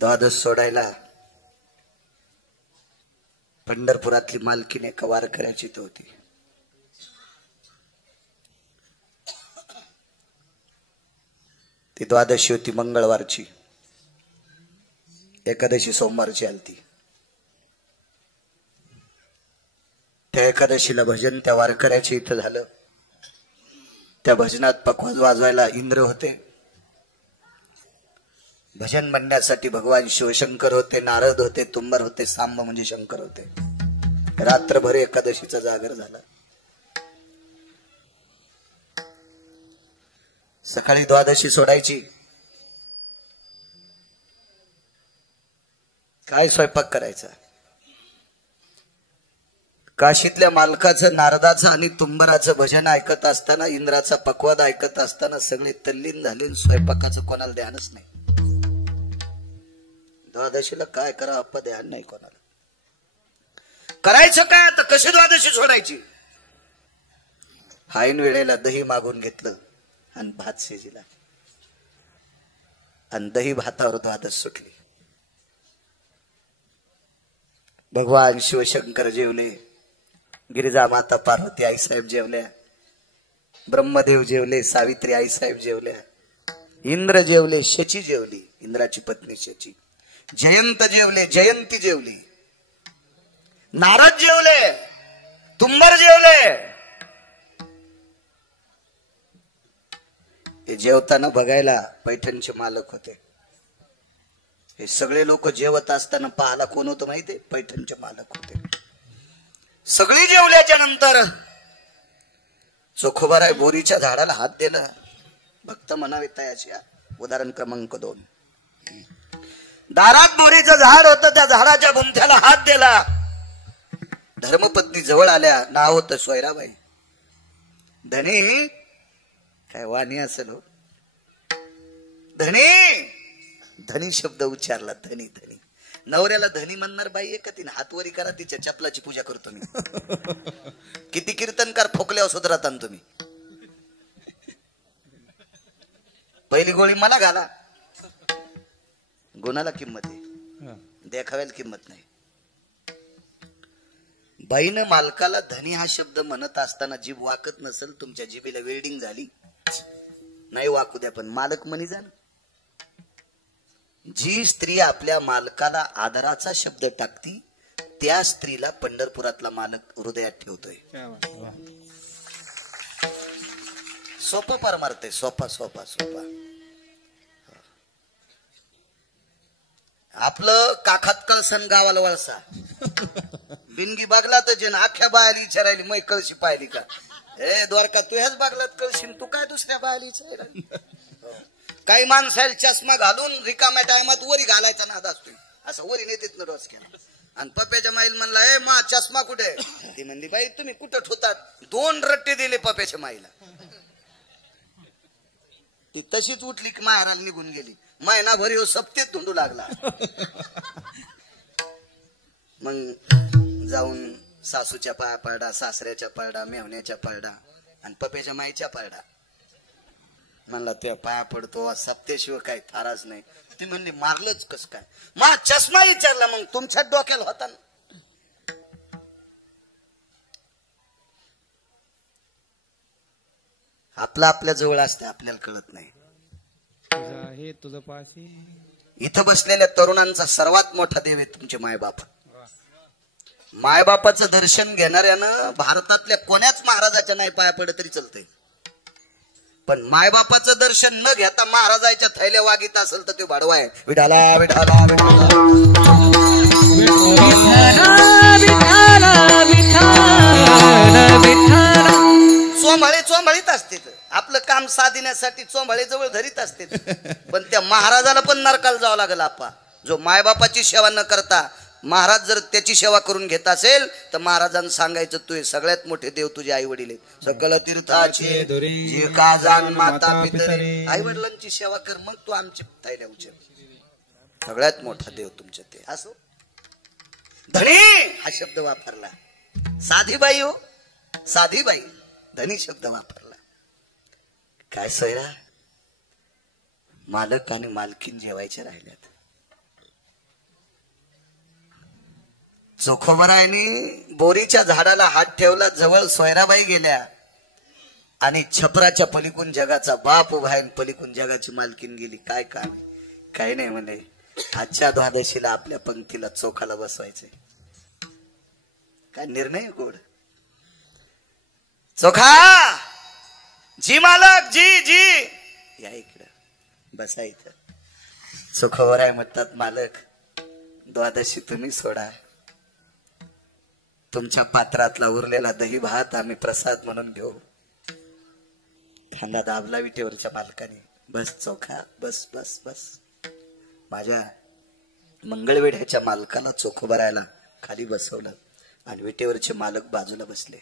द्वादश सोडायला पंढरपुरातली मालकीने एका वारकऱ्याची होती. ती द्वादशी होती मंगळवारची, एकादशी सोमवारची आलती. त्या एकादशीला भजन त्या वारकऱ्याचे इथं झालं. त्या भजनात पखवाज वाजवायला इंद्र होते, भजन म्हणण्यासाठी भगवान शिवशंकर होते, नारद होते, तुंबर होते, सांब म्हणजे शंकर होते. रात्रभर एकादशीचा जागर झाला. सकाळी द्वादशी सोडायची. काय स्वयंपाक करायचा? काशीतल्या मालकाचं, नारदाचं आणि तुंबराचं भजन ऐकत असताना, इंद्राचा पखवाद ऐकत असताना सगळे तल्लीन झाले. स्वयंपाकाचं कोणाला ध्यानच नाही. द्वादशीला काय करावं आपण ध्यान नाही कोणाला. करायचं काय आता? कशी द्वादशी सोडायची? हाईन वेळेला दही मागून घेतलं आणि भात शिजला आणि दही भातावर द्वादश सुटली. भगवान शिवशंकर जेवले, गिरिजा माता पार्वती आईसाहेब जेवल्या, ब्रह्मदेव जेवले, सावित्री आईसाहेब जेवल्या, इंद्र जेवले, शची जेवली, इंद्राची पत्नी शची, जयंत जेवले, जयंती जेवली, नारद जेवले, तुंबर जेवले. हे जेवताना बघायला पैठणचे मालक होते. हे सगळे लोक जेवत असताना पाहायला कोण होतं माहितीये? पैठणचे मालक होते. सगळी जेवल्याच्या नंतर चोखोबाराय बोरीच्या झाडाला हात दिला. भक्त म्हणावे तयाची. उदाहरण क्रमांक 2. दारात बोरीचं झाड होतं, त्या झाडाच्या गुंथ्याला हात दिला. धर्मपत्नी जवळ आल्या. नाव होतं सोयराबाई. धनी काय वाणी असेल हो. धनी धनी शब्द उच्चारला. धनी धनी. नवऱ्याला धनी म्हणणार बाई आहे का? तिने हातवरी करा, तिच्या चपलाची पूजा करतो मी. किती कीर्तनकार फोकल्यावर सुधरता तुम्ही. पहिली गोळी मला घाला. गुणाला किंमत आहे, देखाव्याला किंमत नाही. बाईनं मालकाला धनी हा शब्द म्हणत असताना जीभ वाकत नसेल, तुमच्या जिभेला वेल्डिंग झाली नाही, वाकू द्या, पण मालक म्हणी जा ना. जी स्त्री आपल्या मालकाला आदराचा शब्द टाकती त्या स्त्रीला पंढरपुरातला मालक हृदयात ठेवतोय. सोपं परमार्थ आहे, सोपा सोपा सोपा. आपलं काखात कळसन गावाला वळसा बिनगी बागला तर जन अख्ख्या बायाला विचारायली मै कळशी पाहिली का. ए द्वारका तू ह्याच बागलात कळशील, तू काय दुसऱ्या बायाला विचारायला. काही माणसाला चष्मा घालून रिकाम्या टायमात वरी घालायचा नाद असतो, असं वरी नेतेत रोज केला. आणि पप्याच्या माईल म्हणला, ए मा चष्मा कुठे. ती म्हणली, बाई तुम्ही कुठं ठोतात. 2 रट्टे दिले पप्याच्या माईला. ती तशीच उठली की माहेराला निघून गेली. महिनाभर ह्यो सप्ते तुंडू लागला. मग जाऊन सासूच्या पाया पडला, सासऱ्याच्या पडला, मेहण्याच्या पडला आणि पप्याच्या माईच्या पडला. म्हणला तुझ्या पाया पडतो, सप्तेशिवाय काही थाराच नाही. ती म्हणली, मारलंच कस काय. मा चष्मा विचारला, मग तुमच्याच डोक्याला होता ना. आपलं आपल्या जवळ असते, आपल्याला कळत नाही. तुझं पाशी इथं बसलेल्या तरुणांचा सर्वात मोठा देव आहे तुमचे मायबाप. मायबापाचं दर्शन घेणाऱ्यानं भारतातल्या कोण्याच महाराजाच्या नाही पाया पडत तरी चालतंय, पण मायबापाचं दर्शन न घेता महाराजाच्या थैल्या वागीत असेल तर तो भाडवा आहे. विठाला विठाला चोंभाळे चोंभाळीत असते. आपलं काम साधण्यासाठी चोंभाळे जवळ धरीत असते, पण त्या महाराजाला पण नरकाला जावं लागेल. आपा जो मायबापाची सेवा न करता महाराज जर त्याची सेवा करून घेत असेल तर महाराजांना सांगायचं, तू सगळ्यात मोठे देव तुझे आई वडील आहेत. सकल तीर्थाचे जे का जाण माता पितरे. आई वडिलांची सेवा कर, मग तू आमच्या थैल्या उचल. सगळ्यात मोठा देव तुमच्या ते. असो धनी हा शब्द वापरला. साधी बाई हो, साधी बाई, धनी शब्द वापरला. काय सोयरा, मालक आणि मालकीन जेवायच्या राहिल्यात. चोखोबरायनी बोरीच्या झाडाला हात ठेवला, जवळ सोयराबाई गेल्या आणि छपराच्या पलीकडून जगाचा बाप उभा आहे, पलीकडून जगाची मालकीन गेली. काय काम, काही नाही म्हणे, आजच्या द्वादशीला आपल्या पंक्तीला चोखाला बसवायचंय. काय निर्णय गोड. चोखा जी मालक, जी जी या इकडं बसा. इथं चोखोबराय म्हणतात, मालक द्वादशी तुम्ही सोडा, तुमच्या पात्रातला उरलेला दही भात आम्ही प्रसाद म्हणून घेऊ. खांदा दाबला विटेवरच्या मालकाने. बस चोखा, बस बस बस. माझ्या मंगळवेढ्याच्या मालकाला चोखोबरायला खाली बसवलं आणि विटेवरचे मालक बाजूला बसले.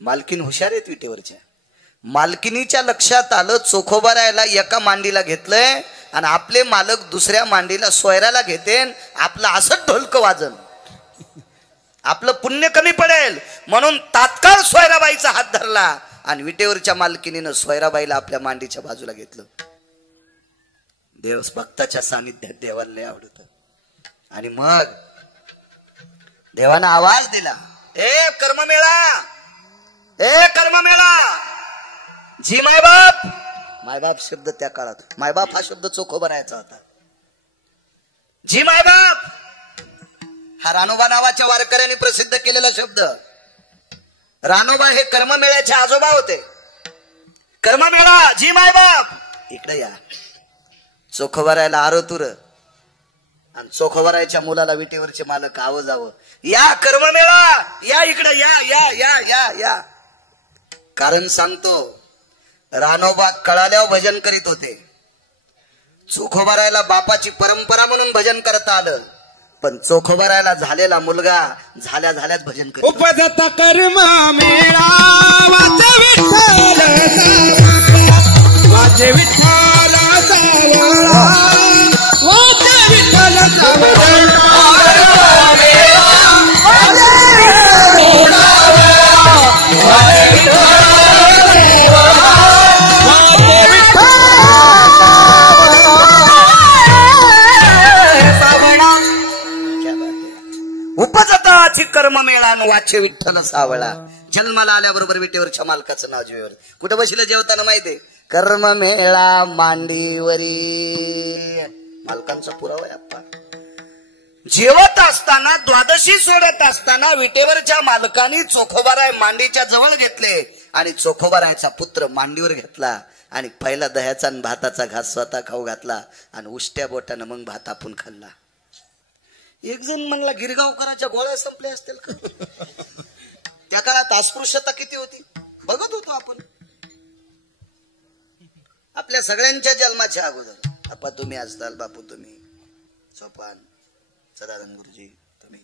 मालकीन हुशार आहेत विटेवरच्या. मालकिनीच्या लक्षात आलं, चोखोबरायला एका मांडीला घेतलंय आणि आपले मालक दुसऱ्या मांडीला सोयऱ्याला घेतेन. आपलं असं ढोलक वाजन, आपलं पुण्य कमी पडेल म्हणून तात्काळ सोयराबाईचा हात धरला आणि विटेवरच्या मालकिनीनं सोयराबाईला आपल्या मांडीच्या बाजूला घेतलं. देव भक्ताच्या सानिध्यात देवाला लय आवडत. आणि मग देवानं आवाज दिला, ए कर्ममेळा, ए कर्ममेळा. जी मायबाप, मायबाप शब्द त्या काळात, मायबाप हा शब्द चोखोबरायचा होता. जी मायबाप हा रानोबा नावाच्या वारकऱ्यांनी प्रसिद्ध केलेला शब्द. रानोबा हे कर्ममेळ्याचे आजोबा होते. कर्ममेळा, जी मायबाप इकडे या. चोखोबरायला आरोतुर आणि चोखोबरायच्या मुलाला विटेवरचे मालक आव जावं, या कर्ममेळा, या इकडे या या या या या. कारण सांगतो, रानोबा कळाल्यावर भजन करीत होते. चोखोबरायला बापाची परंपरा म्हणून भजन करता आलं, पण चोखोबरायला झालेला मुलगा झाल्या झाल्यात भजन करीत. उपजत कर्म मेळा वाचे विठ्ठल सावळा, वाचे विठ्ठल सावळा. देवाची कर्म मेळान वाचे विठ्ठल सावळा. जन्माला आल्याबरोबर विटेवरच्या मालकाचं नाव जेवर. कुठं बसलं जेवताना माहितीये? कर्म मेळा मांडीवरी. मालकांचा पुरावा आहे आप्पा. जेवत असताना द्वादशी सोडत असताना विटेवरच्या मालकाने चोखोबाराय मांडीच्या जवळ घेतले आणि चोखोबारायचा पुत्र मांडीवर घेतला आणि पहिला दह्याचा आणि भाताचा घास स्वतः खाऊ घातला आणि उष्ट्या बोटानं मग भात आपण खाल्ला. एक जण म्हणला गिरगावकरांच्या गोळ्या संपल्या असतील का? त्या काळात अस्पृश्यता किती होती बघत होतो आपण. आपल्या सगळ्यांच्या जन्माच्या अगोदर आपा तुम्ही असताल, बापू तुम्ही, सोपान, सदानंद गुरुजी तुम्ही,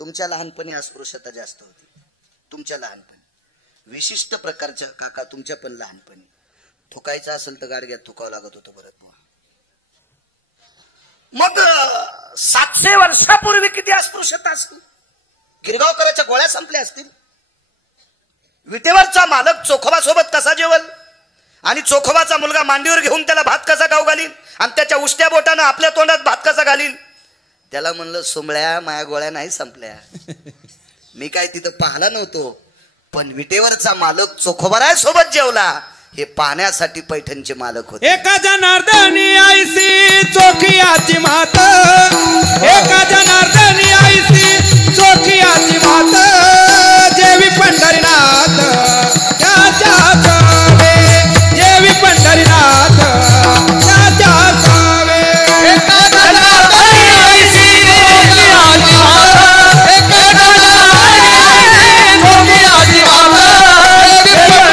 तुमच्या लहानपणी अस्पृश्यता जास्त होती. तुमच्या लहानपणी विशिष्ट प्रकारच्या काका तुमच्या पण लहानपणी थुकायचं असेल तर गाडग्यात थुकावं लागत होतं बरं. मग 700 वर्षापूर्वी किती अस्पृश्यता असतील. गिरगावकरांच्या गोळ्या संपल्या असतील. विटेवरचा मालक चोखोबा सोबत कसा जेवल आणि चोखोबाचा मुलगा मांडीवर घेऊन त्याला भात कसा खाऊ घालील आणि त्याच्या उष्ट्या बोटानं आपल्या तोंडात भात कसा घालील. त्याला म्हणलं सोमळ्या माया गोळ्या नाही संपल्या. मी काय तिथं पाहिला नव्हतो पण विटेवरचा मालक चोखोबाराय सोबत जेवला हे पाहण्यासाठी पैठणचे मालक होते. एका जनार्दनी आईसी चोखियाची मात, एका जनार्दनी आईसी चोखियाची मात, जेवी पंढरीनाथ त्याच्या सावे, जेवी पंढरीनाथ त्याच्या सावे. एका जनार्दनी आईसी चोखियाची मात, एका जनार्दनी आईसी चोखियाची मात, जेवी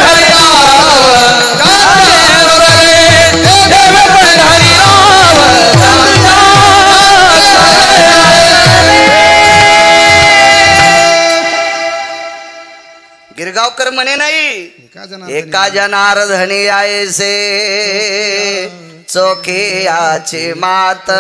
गिरगावकर म्हणे नाही एका जनार्दनी आयसे चोखियाची मात,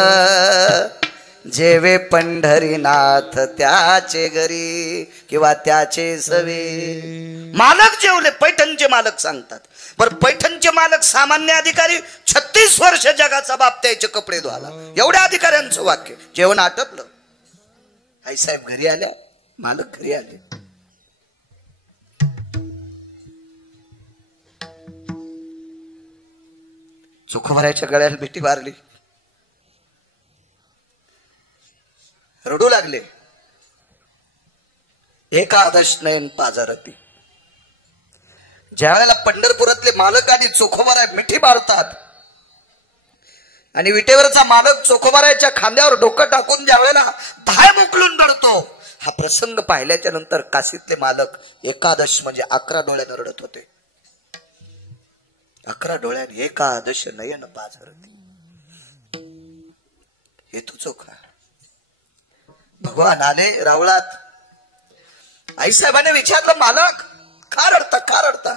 जेवे पंढरीनाथ त्याचे घरी किंवा त्याचे सवे. मालक जेवले. पैठणचे मालक सांगतात. पर पैठणचे मालक सामान्य अधिकारी 36 वर्ष जगाचा बाप त्याचे कपडे धुवाला. एवढ्या अधिकाऱ्यांचं वाक्य. जेवण आटपलं. आईसाहेब घरी आल्या, मालक घरी आले. चोखोबारायच्या गळ्याला बिटी मारली. रडू लागले. एकादश नयन पाजारती. ज्या वेळेला पंढरपुरातले मालक आणि चोखोबाराय मिठी मारतात आणि विटेवरचा मालक चोखोबारायच्या खांद्यावर डोकं टाकून ज्या वेळेला धाय मोकलून रडतो, हा प्रसंग पाहिल्याच्या नंतर काशीतले मालक एकादश म्हणजे 11 डोळ्यानं रडत होते. 11 डोळ्याने एकादश नयन पाजारती. हे तू चोखा. भगवान आले रावळात. आईसाहेबांनी विचारलं मालक का रडता, का रडता,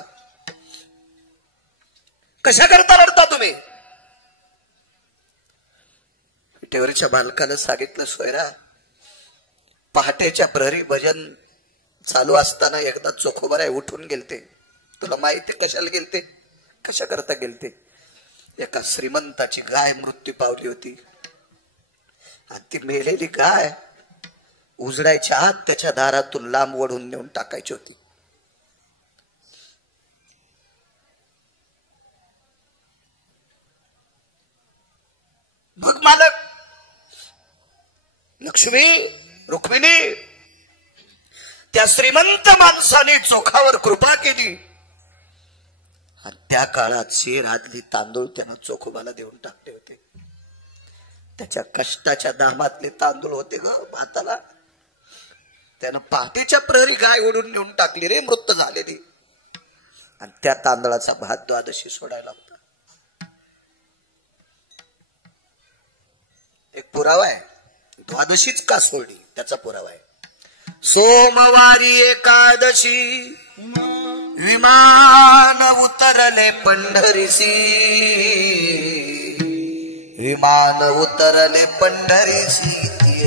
कशा करता रडता तुम्ही. विटेवरच्या बालकाला सांगितलं सोयरा पहाटेच्या प्रहरी भजन चालू असताना एकदा चोखोबाराय उठून गेलते. तुला माहिती कशाला गेलते, कशा करता गेलते. एका श्रीमंताची गाय मृत्यू पावली होती आणि ती मेलेली गाय उजडायच्या आत त्याच्या दारातून लांब वडून नेऊन टाकायची होती. मग मालक लक्ष्मी रुक्मिणी त्या श्रीमंत माणसाने चोखावर कृपा केली आणि त्या काळात शेर आदली तांदूळ त्यानं चोखोबाला देऊन टाकले होते. त्याच्या कष्टाच्या दामातले तांदूळ होते ग भाताला. त्यानं पहाटेच्या प्रहरी गाय ओढून नेऊन टाकली रे मृत झालेली आणि त्या तांदळाचा भात द्वादशी सोडायला होता. एक पुरावा आहे. द्वादशीच का सोडली त्याचा पुरावा आहे. सोमवारी एकादशी विमान उतरले पंढरीसी, विमान उतरले पंढरीसी.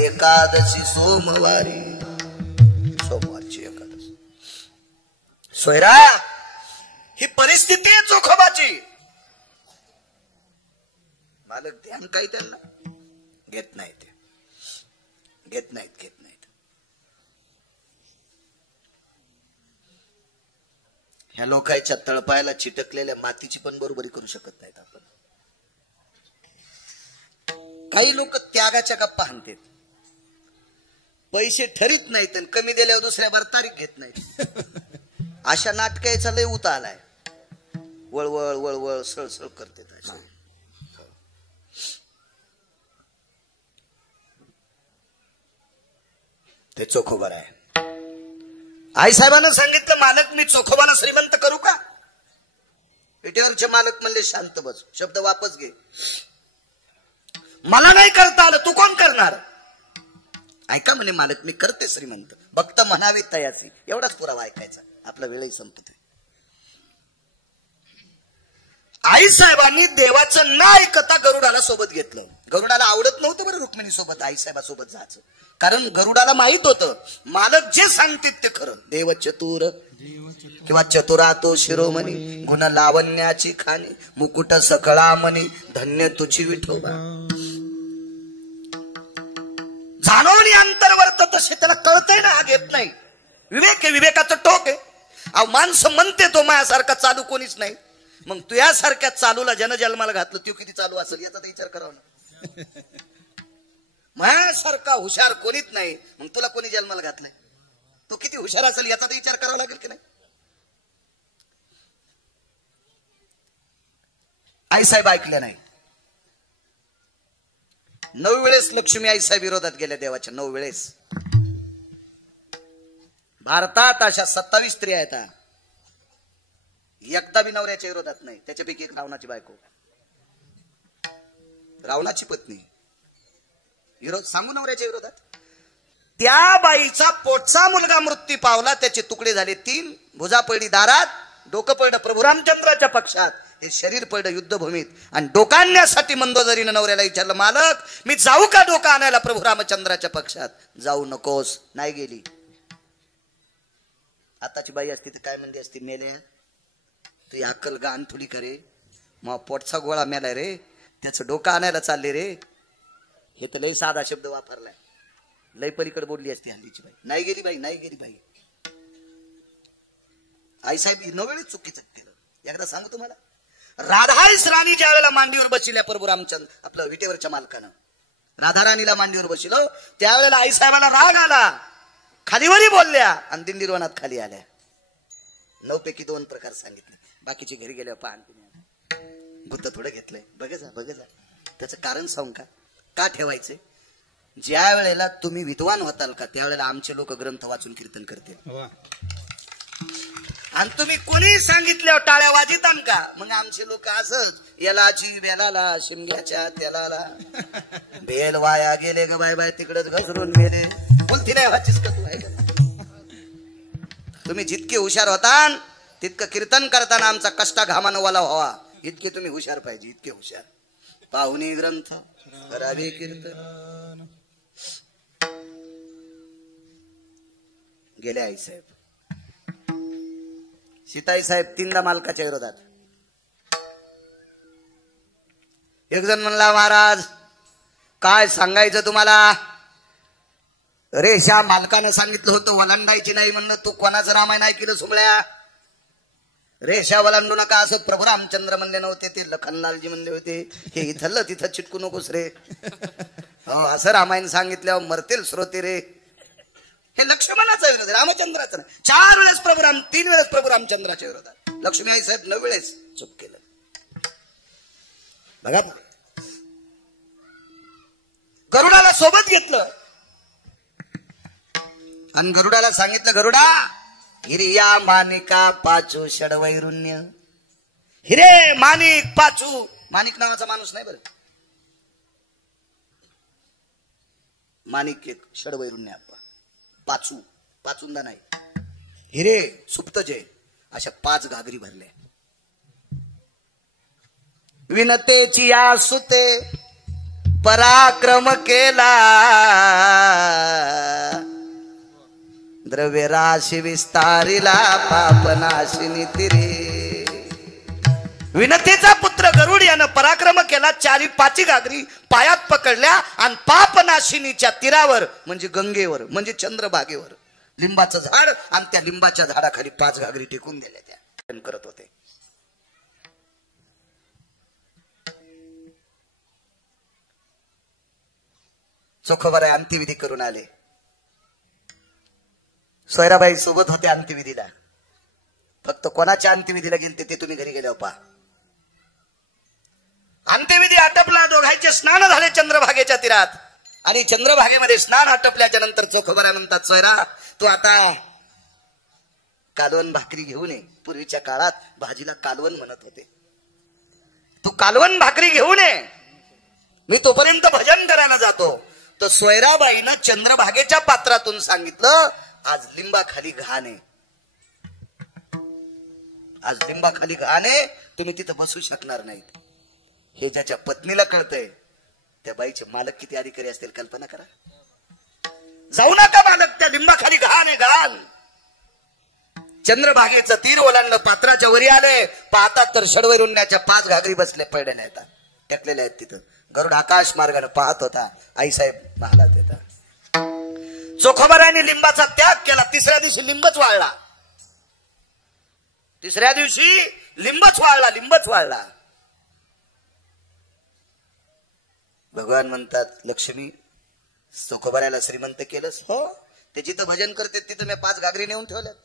एकादशी सोमवारी, सोमवारची एकादशी. सोयरा ही परिस्थिती आहे चोखोबाची. मालक ध्यान काही त्यांना घेत नाहीत, घेत नाहीत, घेत नाहीत. ह्या लोकांच्या तळपायाला चिटकलेल्या मातीची पण बरोबरी करू शकत नाहीत आपण. काही लोक त्यागाच्या गप्पा हाणतात, पैसे ठरीत नाहीत आणि कमी दिल्यावर दुसऱ्या तारीख घेत नाहीत. अशा नाटकाचा लय उता आलाय. वळवळ वळवळ सळसळ करते. ते चोखोबर आहे. आई साहेबांना सांगितलं, मालक मी चोखोबाला श्रीमंत करू का? पेटीवरचे मालक म्हणले शांत बस, शब्द वापस घे. मला नाही करता आलं, तू कोण करणार? ऐका म्हणे मालक, मी करते श्रीमंत. भक्त म्हणावे तयासी, एवढाच पुरावा ऐकायचा. आपला वेळही संपत आहे. आई साहेबांनी देवाचं न ऐकता गरुडाला सोबत घेतलं. गरुडाला आवडत नव्हतं बरं रुक्मिणी सोबत आई साहेबासोबत जायचं, कारण गरुडाला माहित होतं मालक जे सांगतात ते खरं. देव चतुर किंवा चतुरा तो शिरोमणी, गुण लावण्याची खाणी, मुकुट सकळा मणी, धन्य तुझी विठोबा. जाणवणी अंतर्वर्त तसे त्याला कळतंय ना, हा घेत नाही. विवेक आहे, विवेकाचं टोक आहे. अहो माणसं म्हणते तो माझ्यासारखा चालू कोणीच नाही. मग तू यासारख्या चालूला जनजन्माला घातलं, तो किती चालू असेल याचा विचार करावा ना. माझ्यासारखा हुशार कोणीच नाही, मग तुला कोणी जन्माला घातलाय? तो किती हुशार असेल याचा विचार करावा लागेल की नाही? आईसाहेब ऐकल्या नाही. 9 वेळेस लक्ष्मी आईसाहेब विरोधात गेल्या देवाच्या. 9 वेळेस. भारतात अशा 27 स्त्रिया आहेत, एकता बी नवऱ्याच्या विरोधात नाही. त्याच्यापैकी एक रावणाची बायको, रावणाची पत्नी. विरोध सांगू नवऱ्याच्या विरोधात. त्या बाईचा पोटचा मुलगा मृत्यू पावला, त्याचे तुकडे झाले 3. भुजा पडली दारात, डोकं पडलं प्रभू रामचंद्राच्या पक्षात, हे शरीर पडलं युद्धभूमीत. आणि डोका आणण्यासाठी मंदोदरीनं नवऱ्याला विचारलं, मालक मी जाऊ का डोका आणायला प्रभू रामचंद्राच्या पक्षात? जाऊ नकोस. नाही गेली. आताची बाई असती तर काय म्हणली असती? मेले तू अक्कल गाण थोडी करे, मग पोटचा गोळा मेलाय रे, त्याचं डोकं आणायला चालले रे. हे तर लय साधा शब्द वापरलाय, लय पलीकडे बोलली असती हल्लीची बाई. नाही गेली बाई, नाही गेली बाई. आईसाहेब 9 वेळेस चुकीचं केलं. एकदा सांगू तुम्हाला, राधाईस राणी ज्या वेळेला मांडीवर बसल्या प्रभू रामचंद्र आपलं विटेवरच्या मालकानं राधा राणीला मांडीवर बसलं, त्यावेळेला आईसाहेबाला राग आला, खालीवरी बोलल्या आणि दिंडीरवनात खाली आल्या. 9 पैकी 2 प्रकार सांगितले. बाकीची घरी गेल्यावर पाहण गुत्त थोडं घेतलंय. बघा जा बघा जा. त्याचं कारण सांगू का ठेवायचंय? ज्या वेळेला तुम्ही विद्वान होताल का, त्यावेळेला आमचे लोक ग्रंथ वाचून कीर्तन करतील. आणि तुम्ही कोणी सांगितल्यावर टाळ्या वाजितान का, मग आमचे लोक असंच यालाची बेलाला शिमग्याच्या तेलाला बेल वाया गेले ग बाय बाय, तिकडच घसरून गेले. बोलती नाही वाचिस का तू? आहे का? तुम्ही जितके हुशार होतान तितकं कीर्तन करताना आमचा कष्टा घामानं वाला व्हावा, इतके तुम्ही हुशार पाहिजे. इतके हुशार. पाहुणी ग्रंथ करावे कीर्तन. गेले आई साहेब. सीताई साहेब 3दा मालकाच्या विरोधात. एक जण म्हणला, महाराज काय सांगायचं तुम्हाला, रेषा मालकानं सांगितलं होतं वलांडायची नाही म्हणलं, तू कोणाचं रामायण ऐकलं सुमळ्या? रेषा वलांडू नका असं प्रभू रामचंद्र म्हणले नव्हते, ते लखनलालजी म्हणले होते. हे इथलं तिथं चिटकू नकोस रे. असं रामायण सांगितल्यावर मरतील श्रोते रे. हे लक्ष्मणाचा विरोध, रामचंद्राचा नाही. 4 वेळेस प्रभू राम, 3 वेळेस प्रभू रामचंद्राच्या विरोधात. लक्ष्मी आई साहेब 9 वेळेस चूक केलं. बघा, गरुडाला सोबत घेतलं आणि गरुडाला सांगितलं, गरुडा हिरिया मानिका पाचू षडवैरुण्य. हिरे माणिक पाचू, माणिक नावाचा माणूस नाही बरं, माणिक एक, षडवैरुण्य पाचू, पाचुंदा नाही. हिरे सुप्त जय अशा 5 घागरी भरल्या. विनतेची या सुते पराक्रम केला, द्रव्य राशी विस्तारिला, पापनाशिनी तिरे. विनतेचा पुत्र गरुड यानं पराक्रम केला. 4-5 घागरी पायात पकडल्या आणि पापनाशिनीच्या तीरावर म्हणजे गंगेवर म्हणजे चंद्रभागेवर लिंबाचं झाड आणि त्या लिंबाच्या झाडाखाली 5 घागरी टेकून दिल्या. त्या भजन करत होते. चोखोबाराय अंत्यविधी करून आले. सोयराबाई सोबत होते अंत्यविधीला. फक्त कोणाच्या अंत्यविधीला गेलते ते तुम्ही घरी गेल्यावर पहा. अंत्यविधी आटपला, दोघांचे स्नान झाले चंद्रभागेच्या तीरात. आणि चंद्रभागेमध्ये स्नान आटपल्याच्या नंतर चोखोबारा म्हणतात, सोयरा तू आता कालवण भाकरी घेऊन ये. पूर्वीच्या काळात भाजीला कालवण म्हणत होते. तू कालवण भाकरी घेऊन ये, मी तोपर्यंत भजन करायला जातो. तर सोयराबाईनं चंद्रभागेच्या पात्रातून सांगितलं, आज लिंबाखाली घाण आहे, आज लिंबाखाली घाण आहे, तुम्ही तिथं बसू शकणार नाहीत. हे ज्याच्या पत्नीला कळतंय त्या बाईचे मालक किती अधिकारी असतील कल्पना करा. जाऊ नका मालक, त्या लिंबाखाली घाण आहे, घाण. चंद्रभागेचं तीर ओलांडलं, पात्राच्या वरी आले, पाहतात तर षडवैरुण्याच्या 5 घागरी बसले पडल्या येतात, टेकलेल्या आहेत तिथं. गरुड आकाश मार्गाने पाहत होता. आईसाहेब महालात येतात. चोखोबाराने लिंबाचा त्याग केला. तिसऱ्या दिवशी लिंबच वाळला. तिसऱ्या दिवशी लिंबच वाळला, लिंबच वाळला. भगवान म्हणतात, लक्ष्मी चोखोबाराला श्रीमंत केलंस. हो, ते जिथं भजन करते तिथं मी 5 घागरी नेऊन ठेवल्यात.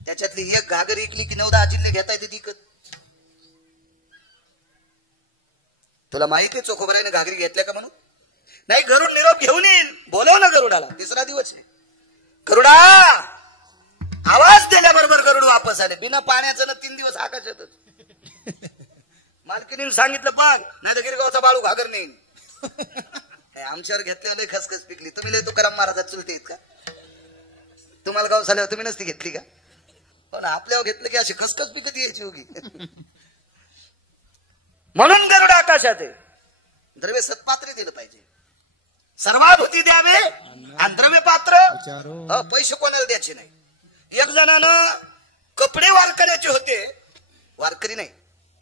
त्याच्यातली एक घागरी इकली की 9-10 जिल्हे घेता येते विकत. तुला माहिती आहे चोखोबाराने घागरी घेतल्या का म्हणून? नाही, गरुड निरोप घेऊन येईल. बोलव ना गरुडाला. तिसरा दिवस आहे. गरुडा, आवाज दिल्याबरोबर गरुड वापस आले. बिना पाण्याचं ना 3 दिवस आकाशातच. मालकीने सांगितलं पण, नाही तर गिरगावचा बाळू घागर नेईन. आमच्यावर घेतल्यावर खसखस पिकली. तुम्ही लय तुकाराम महाराजात चुलते आहेत का? तुम्हाला गाव झाल्यावर तुम्ही नसती घेतली का? पण आपल्यावर घेतलं की अशी खसखस पिकत यायची होगी. म्हणून गरुड आकाशात आहे. द्रव्य सत्पात्र दिलं पाहिजे, सर्वाभूती द्यावे आणि द्रव्य पात्र पैसे कोणाला द्यायचे नाही. एक जणानं कपडे वारकऱ्याचे होते, वारकरी नाही,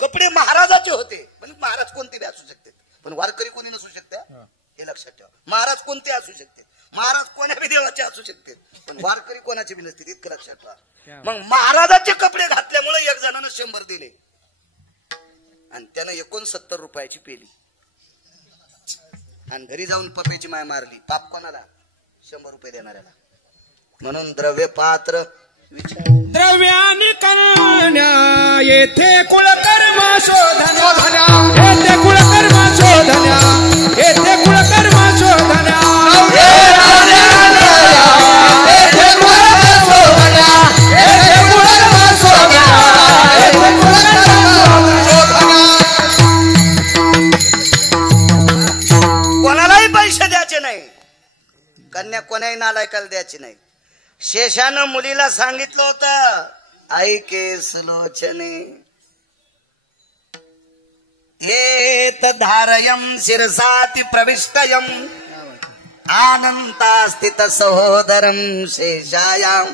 कपडे महाराजाचे होते. म्हणजे महाराज कोणते बी असू शकते, पण वारकरी कोणी नसू शकते, हे लक्षात ठेवा. महाराज कोणते असू शकते, महाराज कोण्या बी देवाचे असू शकते, पण वारकरी कोणाचे बी नसते, इतकं लक्षात ठेवा. मग महाराजाचे कपडे घातल्यामुळे एक जणानं 100 दिले आणि त्यानं 69 रुपयाची पेली आणि घरी जाऊन पप्याची माय मारली. पाप कोणाला? 100 रुपये देणाऱ्याला. म्हणून द्रव्य पात्र विचार. द्रव्यानी कन्या येथे कुळकर्म शोधन्या, येथे कुळकर्म शोधन्या, येथे कुळकर्म शोधन्या, येथे कुळकर्म शोधन्या, येथे कुळकर्म शोधन्या, येथे कुळकर्म शोधन्या. कोणालाही पैसे द्यायचे नाही, कन्या कोणाही नालायकाला द्यायची नाही. शेषानं मुलीला सांगितलं होतं, ऐके सुलोचने येत धारयम शिरसाति प्रविष्टयम आनंता स्थित सहोदरम शेषायाम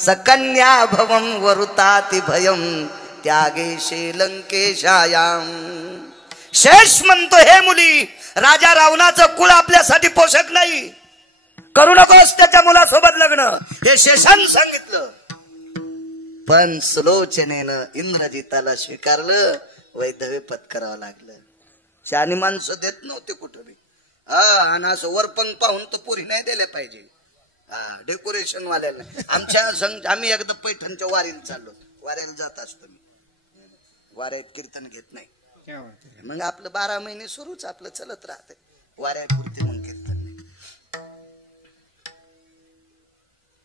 सकन्या भवम वरुताति भयम त्यागेशे लंकेशायाम. शेष म्हणतो, हे मुली, राजा रावणाचं कुळ आपल्यासाठी पोषक नाही, करू नकोस त्याच्या मुलासोबत लग्न, हे शेषानं सांगितलं. पण सुलोचनेनं इंद्रजिताला स्वीकारलं, वैधव्य पत्करावं लागलं. शानी माणसं देत नव्हते कुठं बी. आणि असं वरपंग पाहून तर पुरी नाही दिल्या पाहिजे. डेकोरेशन वाल्याला. आम्ही एकदा पैठणच्या वारीला चाललो, वाऱ्याला जात असतो मी, वाऱ्यात कीर्तन घेत नाही. मग आपलं 12 महिने सुरूच आपलं चलत राहते, वाऱ्यापुरते मग कीर्तन.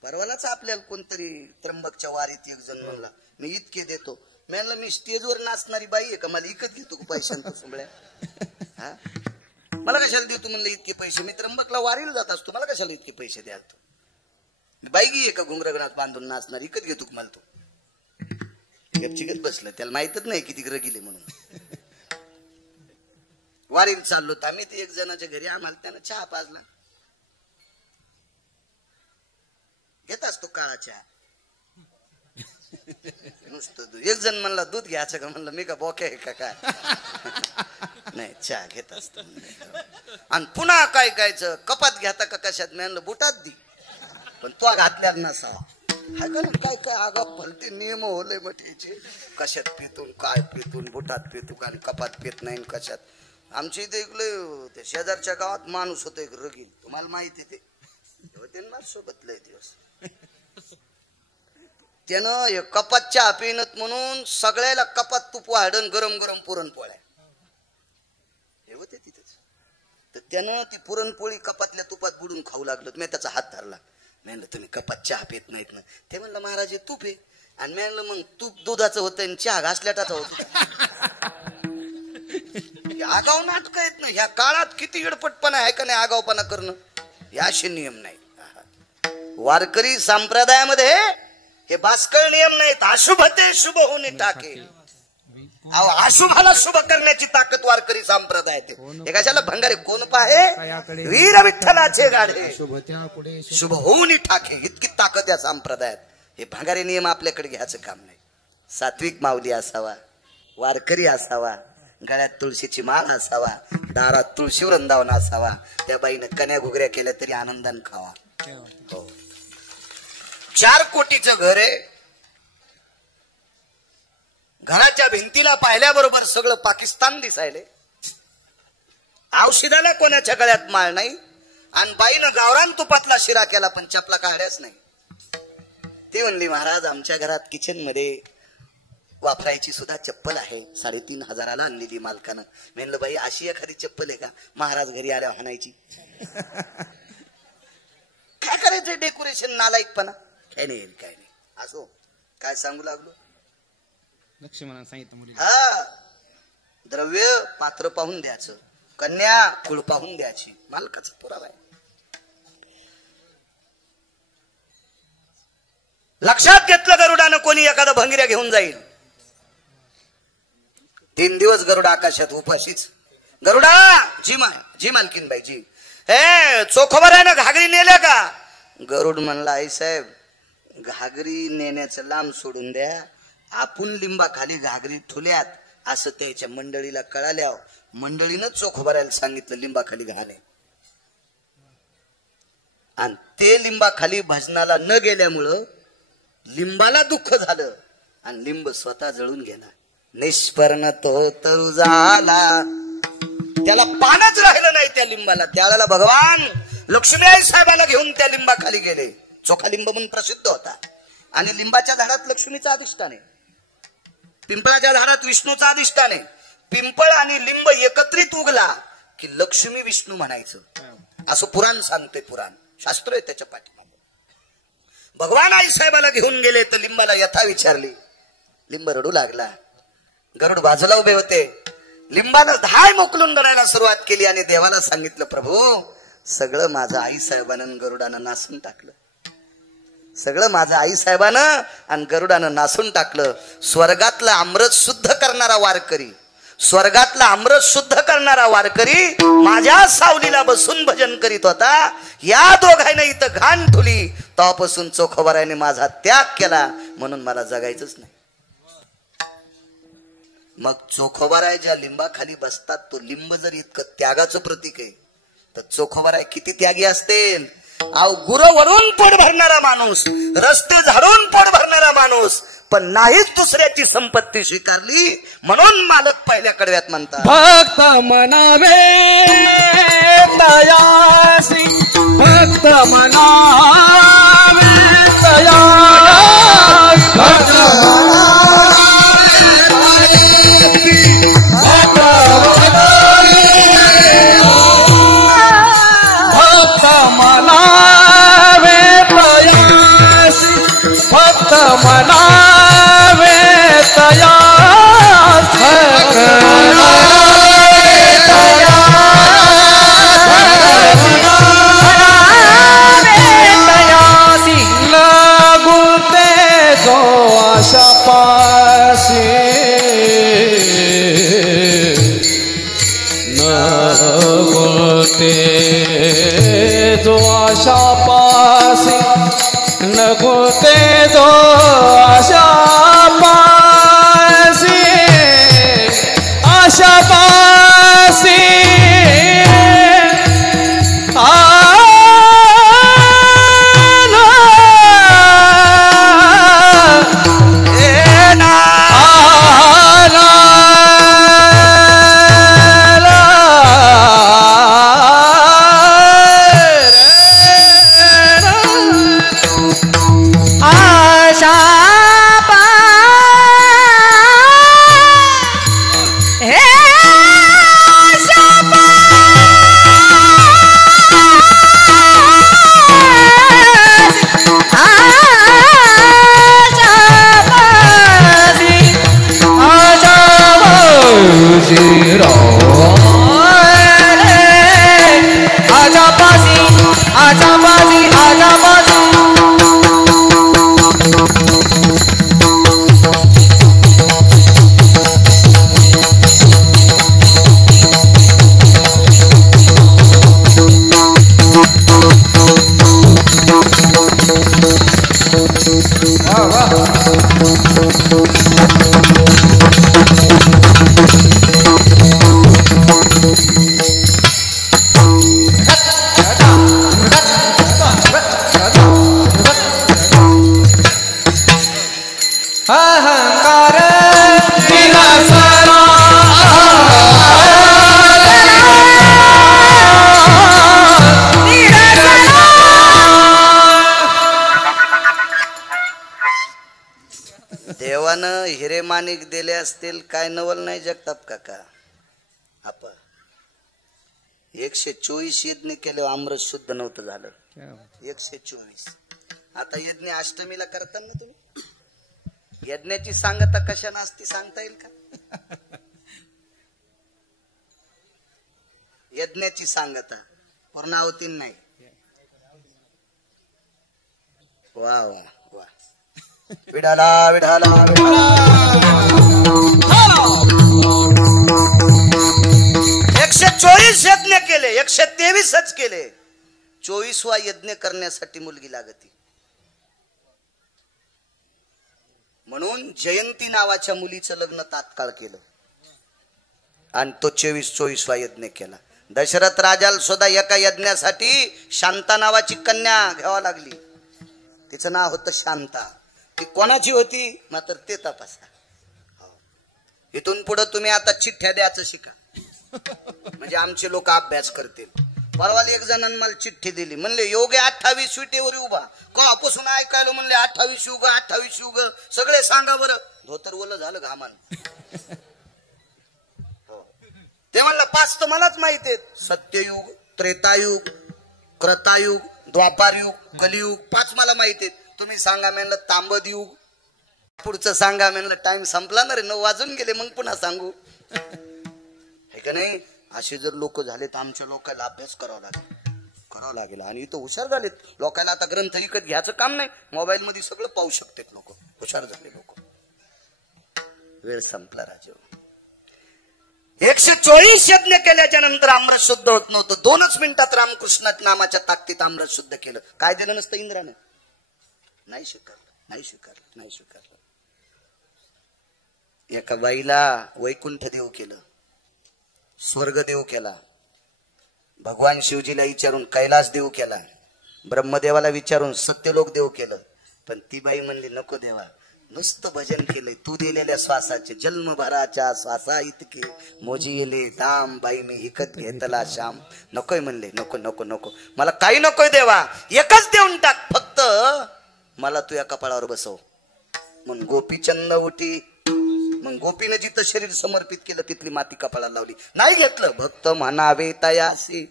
परवालाच आपल्याला कोणतरी त्र्यंबकच्या वारीत एक जण म्हणला, मी इतके देतो. म्हणलं, मी स्टेजवर नाचणारी बाई आहे का, मला इकत घेतो पैशांचा सुंबळ्या? मला कशाला देतो म्हणलं इतके पैसे? मी त्र्यंबकला वारीला जात असतो, मला कशाला इतके पैसे द्याल? तू मी बाई गी आहे का घुंगरगणात बांधून नाचणार? इकत घेतो मला? तो गपचिकत बसलं, त्याला माहितच नाही किती ग्रह गेले म्हणून. वारीला चाललो तर आम्ही ते एक जणाच्या घरी, आम्हाला त्यानं चहा पाजला. घेत असतो काळा चहा नुसतं दूध. एक जण म्हणला, दूध घ्यायचं का? म्हणलं, मी का बोके आहे का काय? नाही, चहा घेत असतो. आणि पुन्हा काय कायचं, कपात घेता का कशात? मी म्हणलं, बुटात दी, पण तो घातल्याला नसावा. हाय का ना, काय काय आगा भलते नियम होले मटेचे. कशात पितून काय पितून बुटात पितू का कपात पित नाही कशात. आमच्या इथे इकडे ते शेजारच्या गावात माणूस होतो एक रगील, तुम्हाला माहिती ते होते ना सोबत लय दिवस. त्यानं एक कपात चहा पिनत म्हणून सगळ्याला कपात तूप वाढण गरम गरम पुरणपोळ्या हे होते तिथेच. तर त्यानं ती पुरणपोळी कपातल्या तुपात बुडून खाऊ लागलो. मी त्याचा हात धरला. मी म्हणलं तुम्ही कपात चहा पित नाहीत ना. ते म्हणलं महाराज हे तूप आहे. आणि मी म्हणलं मग तूप दुधाचं होतं आणि चहा घासल्याटाचं होतं. आगाव नाटक आहेत ना ह्या काळात. किती इडपटपणा आहे का नाही आगावपणा करणं. हे असे नियम नाही. वारकरी संप्रदायामध्ये हे बास्कळ नियम नाहीत. अशुभ ते शुभ होणे टाके. अशुभाला शुभ करण्याची ताकद वारकरी संप्रदायात. हे कशाला भंगारे कोण पाहे वीर विठ्ठलाचे गाढे शुभ होऊन टाके. इतकी ताकद या संप्रदायात. हे भंगारे नियम आपल्याकडे घ्यायचं काम नाही. सात्विक माऊली असावा, वारकरी असावा, गळ्यात तुळशीची माळ असावा, दारात तुळशी वृंदावन असावा. त्या बाईनं कन्या घुगऱ्या केल्या तरी आनंदाने खावा. हो 4 कोटीचं घर आहे. घराच्या भिंतीला पाहिल्याबरोबर सगळं पाकिस्तान दिसायले. औषधाला कोणाच्या गळ्यात माळ नाही. आणि बाईनं गावरान तुपातला शिरा केला पण चपला काढ्याच नाही. ती म्हणली महाराज आमच्या घरात किचन मध्ये वापरायची सुद्धा चप्पल आहे. 3,500 आणलेली मालकानं. म्हणलं बाई अशी एखादी चप्पल आहे का महाराज घरी आल्यावर हाणायची. काय करायचं डेकोरेशन नालायकपणा. काय नाही असो. काय सांगू लागलो. लक्ष्मणानं सांगितलं मुलीला. हा द्रव्य पात्र पाहून द्यायचं. कन्या कुळ पाहून द्यायची. मालकाचा पुरावा आहे. लक्षात घेतलं गरुडानं कोणी एखादा भंगिऱ्या घेऊन जाईल. 3 दिवस गरुड आकाशात उपाशीच. गरुडा जी मालकीन बाई जी हे चोखोबऱ्यानं घागरी नेल्या का. गरुड म्हणला आई साहेब घागरी नेण्याचं लांब सोडून द्या. आपण लिंबाखाली घागरी ठुल्यात असं त्याच्या मंडळीला कळाल्या. मंडळीनं चोखोबऱ्याला सांगितलं लिंबाखाली घाले. आणि ते लिंबाखाली भजनाला न गेल्यामुळं लिंबाला दुःख झालं आणि लिंब स्वतः जळून गेला. निष्पर्ण तो तरु झाला. त्याला पानच राहिलं नाही त्या लिंबाला. त्यावेळेला भगवान लक्ष्मी आई साहेबाला घेऊन त्या लिंबाखाली गेले. चोखा लिंब म्हणून प्रसिद्ध होता. आणि लिंबाच्या झाडात लक्ष्मीचा अधिष्ठान आहे. पिंपळाच्या झाडात विष्णूचा अधिष्ठान आहे. पिंपळ आणि लिंब एकत्रित उगला की लक्ष्मी विष्णू म्हणायचं असं पुराण सांगते. पुराण शास्त्र आहे त्याच्या पाठीमागे. भगवान आई साहेबाला घेऊन गेले तर लिंबाला यथा विचारली. लिंब रडू लागला. गरुड बाजूला उभे होते. लिंबानं धाय मोकलून रडायला सुरुवात केली आणि देवाला सांगितलं प्रभू सगळं माझं आई साहेबानं गरुडानं नासून टाकलं. सगळं माझं आई साहेबानं आणि गरुडानं नासून टाकलं. स्वर्गातलं अमृत शुद्ध करणारा वारकरी, स्वर्गातला अमृत शुद्ध करणारा वारकरी माझ्या सावलीला बसून भजन करीत होता. या दोघांनी इथं घाण ठुली. तेव्हापासून चोखोबराने माझा त्याग केला म्हणून मला जगायचंच नाही. मग चोखोबराय ज्या लिंबाखाली बसतात तो लिंब जर इतकं त्यागाचं प्रतीक आहे तर चोखोबराय किती त्यागी असतील. गुरवरून पोट भरणारा माणूस, रस्ते झाडून पोट भरणारा माणूस, पण नाहीच दुसऱ्याची संपत्ती स्वीकारली म्हणून मालक पहिल्या कडव्यात म्हणतात भक्त मनावे दयासी. भक्त मनावे दयासी. भक्त मनावे तयास. लगुते जो आशा पासी लगुते जो आशा पासी नगुते जो आशा पासी आशा पासी देवानं हिरे माणिक दिले असतील काय नवल नाही जगताप काका. आपा 124 यज्ञ केलं, अमृत शुद्ध नव्हतं झालं. 124. आता यज्ञ अष्टमीला करता ना तुम्ही. यज्ञाची सांगता कशाने असती सांगता येईल का? यज्ञाची सांगता पूर्णावती नाही. वा वा वा. विडाला विडाला विडाला. 124 यज्ञ केले, 123च केले. 24वा यज्ञ करण्यासाठी मुलगी लागती. म्हणून जयंती नावाच्या मुलीचं लग्न तात्काळ केलं आणि तो 24वा यज्ञ केला. दशरथ राजाला सुद्धा एका यज्ञासाठी शांता नावाची कन्या घ्यावा लागली. तिचं नाव होतं शांता. ती कोणाची होती मात्र ते तपासा. इथून पुढे तुम्ही आता चिठ्ठ्या द्यायचं शिका, म्हणजे आमचे लोक अभ्यास करतील. परवाला एक जणांनी मला चिठ्ठी दिली, म्हणले योगे 28 विटेवर उभा. कपासून ऐकायला म्हणले 28 युग 28 युग सगळे सांगा बरं. धोतर ओलं झालं घामान. ते म्हणलं 5 तर मलाच माहित आहेत. सत्ययुग, त्रेतायुग, क्रतायुग, द्वापारयुग, कलियुग 5 मला माहित आहेत. तुम्ही सांगा म्हणलं तांबद युग. पुढचं सांगा म्हणलं टाइम संपला ना रे, 9 वाजून गेले, मग पुन्हा सांगू हे का नाही. असे जर लोक झाले तर आमच्या लोकांना अभ्यास करावा लागेल. आणि इथं हुशार झालेत लोकांना. आता ग्रंथ विकत घ्यायचं काम नाही, मोबाईल मध्ये सगळं पाहू शकतात लोक. हुशार झाले लोक. वेळ संपला राजा. 124 यज्ञ केल्याच्या नंतर अमृत शुद्ध होत नव्हतं. 2च मिनिटात रामकृष्ण नामाच्या ताकदीत अमृत शुद्ध केलं. काय दिलं नसतं इंद्राने? नाही स्वीकारलं. एका बाईला वैकुंठ देव केलं, स्वर्ग देव केला. भगवान शिवजीला विचारून कैलास देव केला. ब्रह्मदेवाला विचारून सत्यलोक देव केलं. पण ती बाई म्हणली नको देवा, नुसतं भजन केलंय. तू दिलेल्या श्वासाचे जन्मभराच्या श्वासा इतके मोजिले दाम बाई मी हिकत घेतला श्याम. नकोय म्हणले. नको मला काही नकोय देवा, एकच देऊन टाक, फक्त मला तू या कपाळावर बसव. मग गोपीचंद उठी. मग गोपीनं जिथं शरीर समर्पित केलं तिथली माती कपाळाला लावली. नाही घेतलं. भक्त म्हणावे तयासी.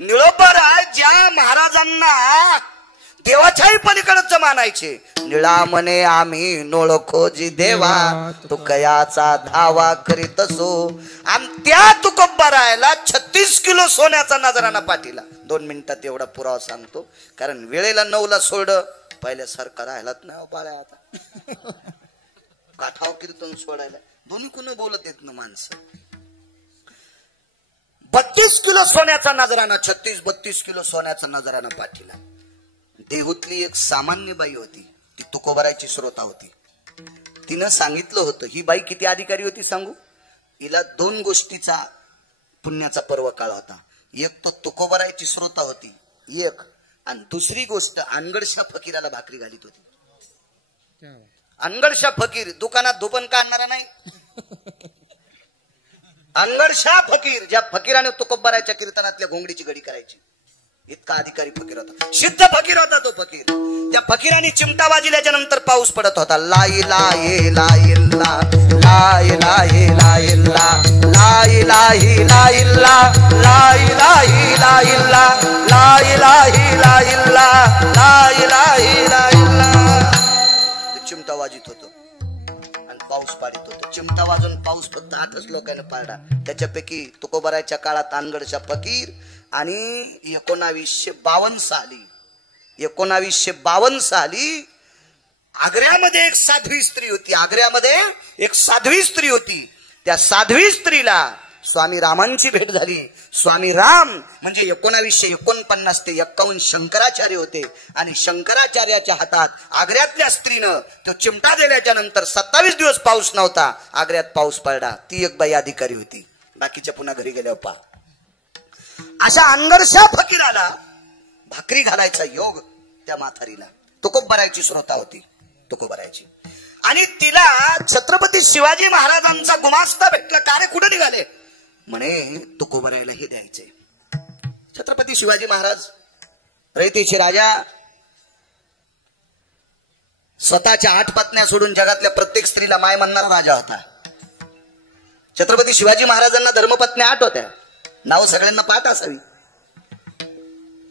निळोपराय ज्या महाराजांना देवाच्याही पलीकडचं मानायचे. निळा म्हणे आम्ही नोळखोजी देवा, तू कयाचा धावा करीत असो. आणि त्या तुकोबारायला 36 किलो सोन्याचा नजराना पाठीला. 2 मिनिटात एवढा पुरावा सांगतो, कारण वेळेला 9ला सोडं. पहिल्यासारखा राहिलात ना बाळ्या. आता काठाव कीर्तन सोडायला दोन्ही कोण बोलत येत ना माणसं. 32 किलो सोन्याचा नजराना, 32 किलो सोन्याचा नजराना पाठीला. देहूतली एक सामान्य बाई होती, ती तुकोबारायची श्रोता होती. तिनं सांगितलं होतं. ही बाई किती अधिकारी होती सांगू. हिला 2 गोष्टीचा पुण्याचा पर्व काळ होता. एक तर तुकोबारायची श्रोता होती एक, आणि दुसरी गोष्ट अनगडशा फकीराला भाकरी घालीत होती. अनगडशा फकीर दुकानात धुपन काढणारा नाही. अनगडशा फकीर, ज्या फकीराने तुकोबारायच्या कीर्तनातल्या घोंगडीची घडी करायची, इतका अधिकारी फकीर होता. सिद्ध फकीर होता तो फकीर. त्या फकीराने चिमटा वाजल्याच्या नंतर पाऊस पडत होता. लाई लाई लाई ला लाई लाई लाई ला लाई लाई लाई ला लाई लाई लाई ला लाई लाई लाई ला लाई लाई लाई ला. चिमटा वाजित होतो आणि पाऊस पाडित होतो. चिमटा वाजून पाऊस फक्त 8च लोकांना पाडला. त्याच्यापैकी तुकोबारायच्या काळात अनगडचा फकीर. आणि 1952 साली आग्र्यामध्ये एक साध्वी स्त्री होती. आग्र्यामध्ये एक साध्वी स्त्री होती. त्या साध्वी स्त्रीला स्वामी रामांची भेट झाली. स्वामी राम म्हणजे 1949 ते 51 शंकराचार्य होते. आणि शंकराचार्याच्या हातात आग्र्यातल्या स्त्रीनं तो चिमटा दिल्याच्या नंतर 27 दिवस पाऊस नव्हता. आग्र्यात पाऊस पडला. ती एक बाई अधिकारी होती. बाकीच्या पुन्हा घरी गेल्यावर पहा. अशा अनगडशा फकीराला भाकरी घालायचा योग त्या म्हातारीला. तुकोबारायची श्रोता होती तुकोबारायची. आणि तिला छत्रपती शिवाजी महाराजांचा गुमास्ता भेटला. का रे कुठे निघाले? म्हणे तुकोबारायला हे द्यायचे. छत्रपती शिवाजी महाराज रयतेचे राजा. स्वतःच्या 8 पत्न्या सोडून जगातल्या प्रत्येक स्त्रीला माय म्हणणारा राजा होता. छत्रपती शिवाजी महाराजांना धर्मपत्न्या 8 होत्या. नाव सगळ्यांना पाठ असावी.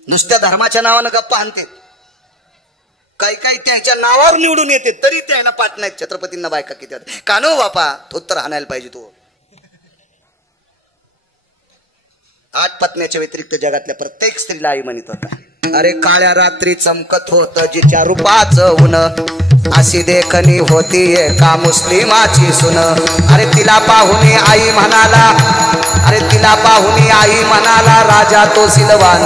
नुसत्या धर्माच्या नावानं गप्पा आणते. काही काही त्यांच्या नावावर निवडून येते तरी त्याला पाठ नाहीत. छत्रपतींना बायका किती होत्या. कानो बापा थोत्तर हाणायला पाहिजे तो. 8 पत्न्याच्या व्यतिरिक्त जगातल्या प्रत्येक स्त्रीला आई म्हणत होता. अरे काळ्या रात्री चमकत होत जिच्या रूपाचं ऊन, अशी देखणी होती एका मुस्लिमाची सुन. अरे तिला पाहुणी आई म्हणाला, अरे तिला पाहुणी आई म्हणाला राजा तो सिलवान.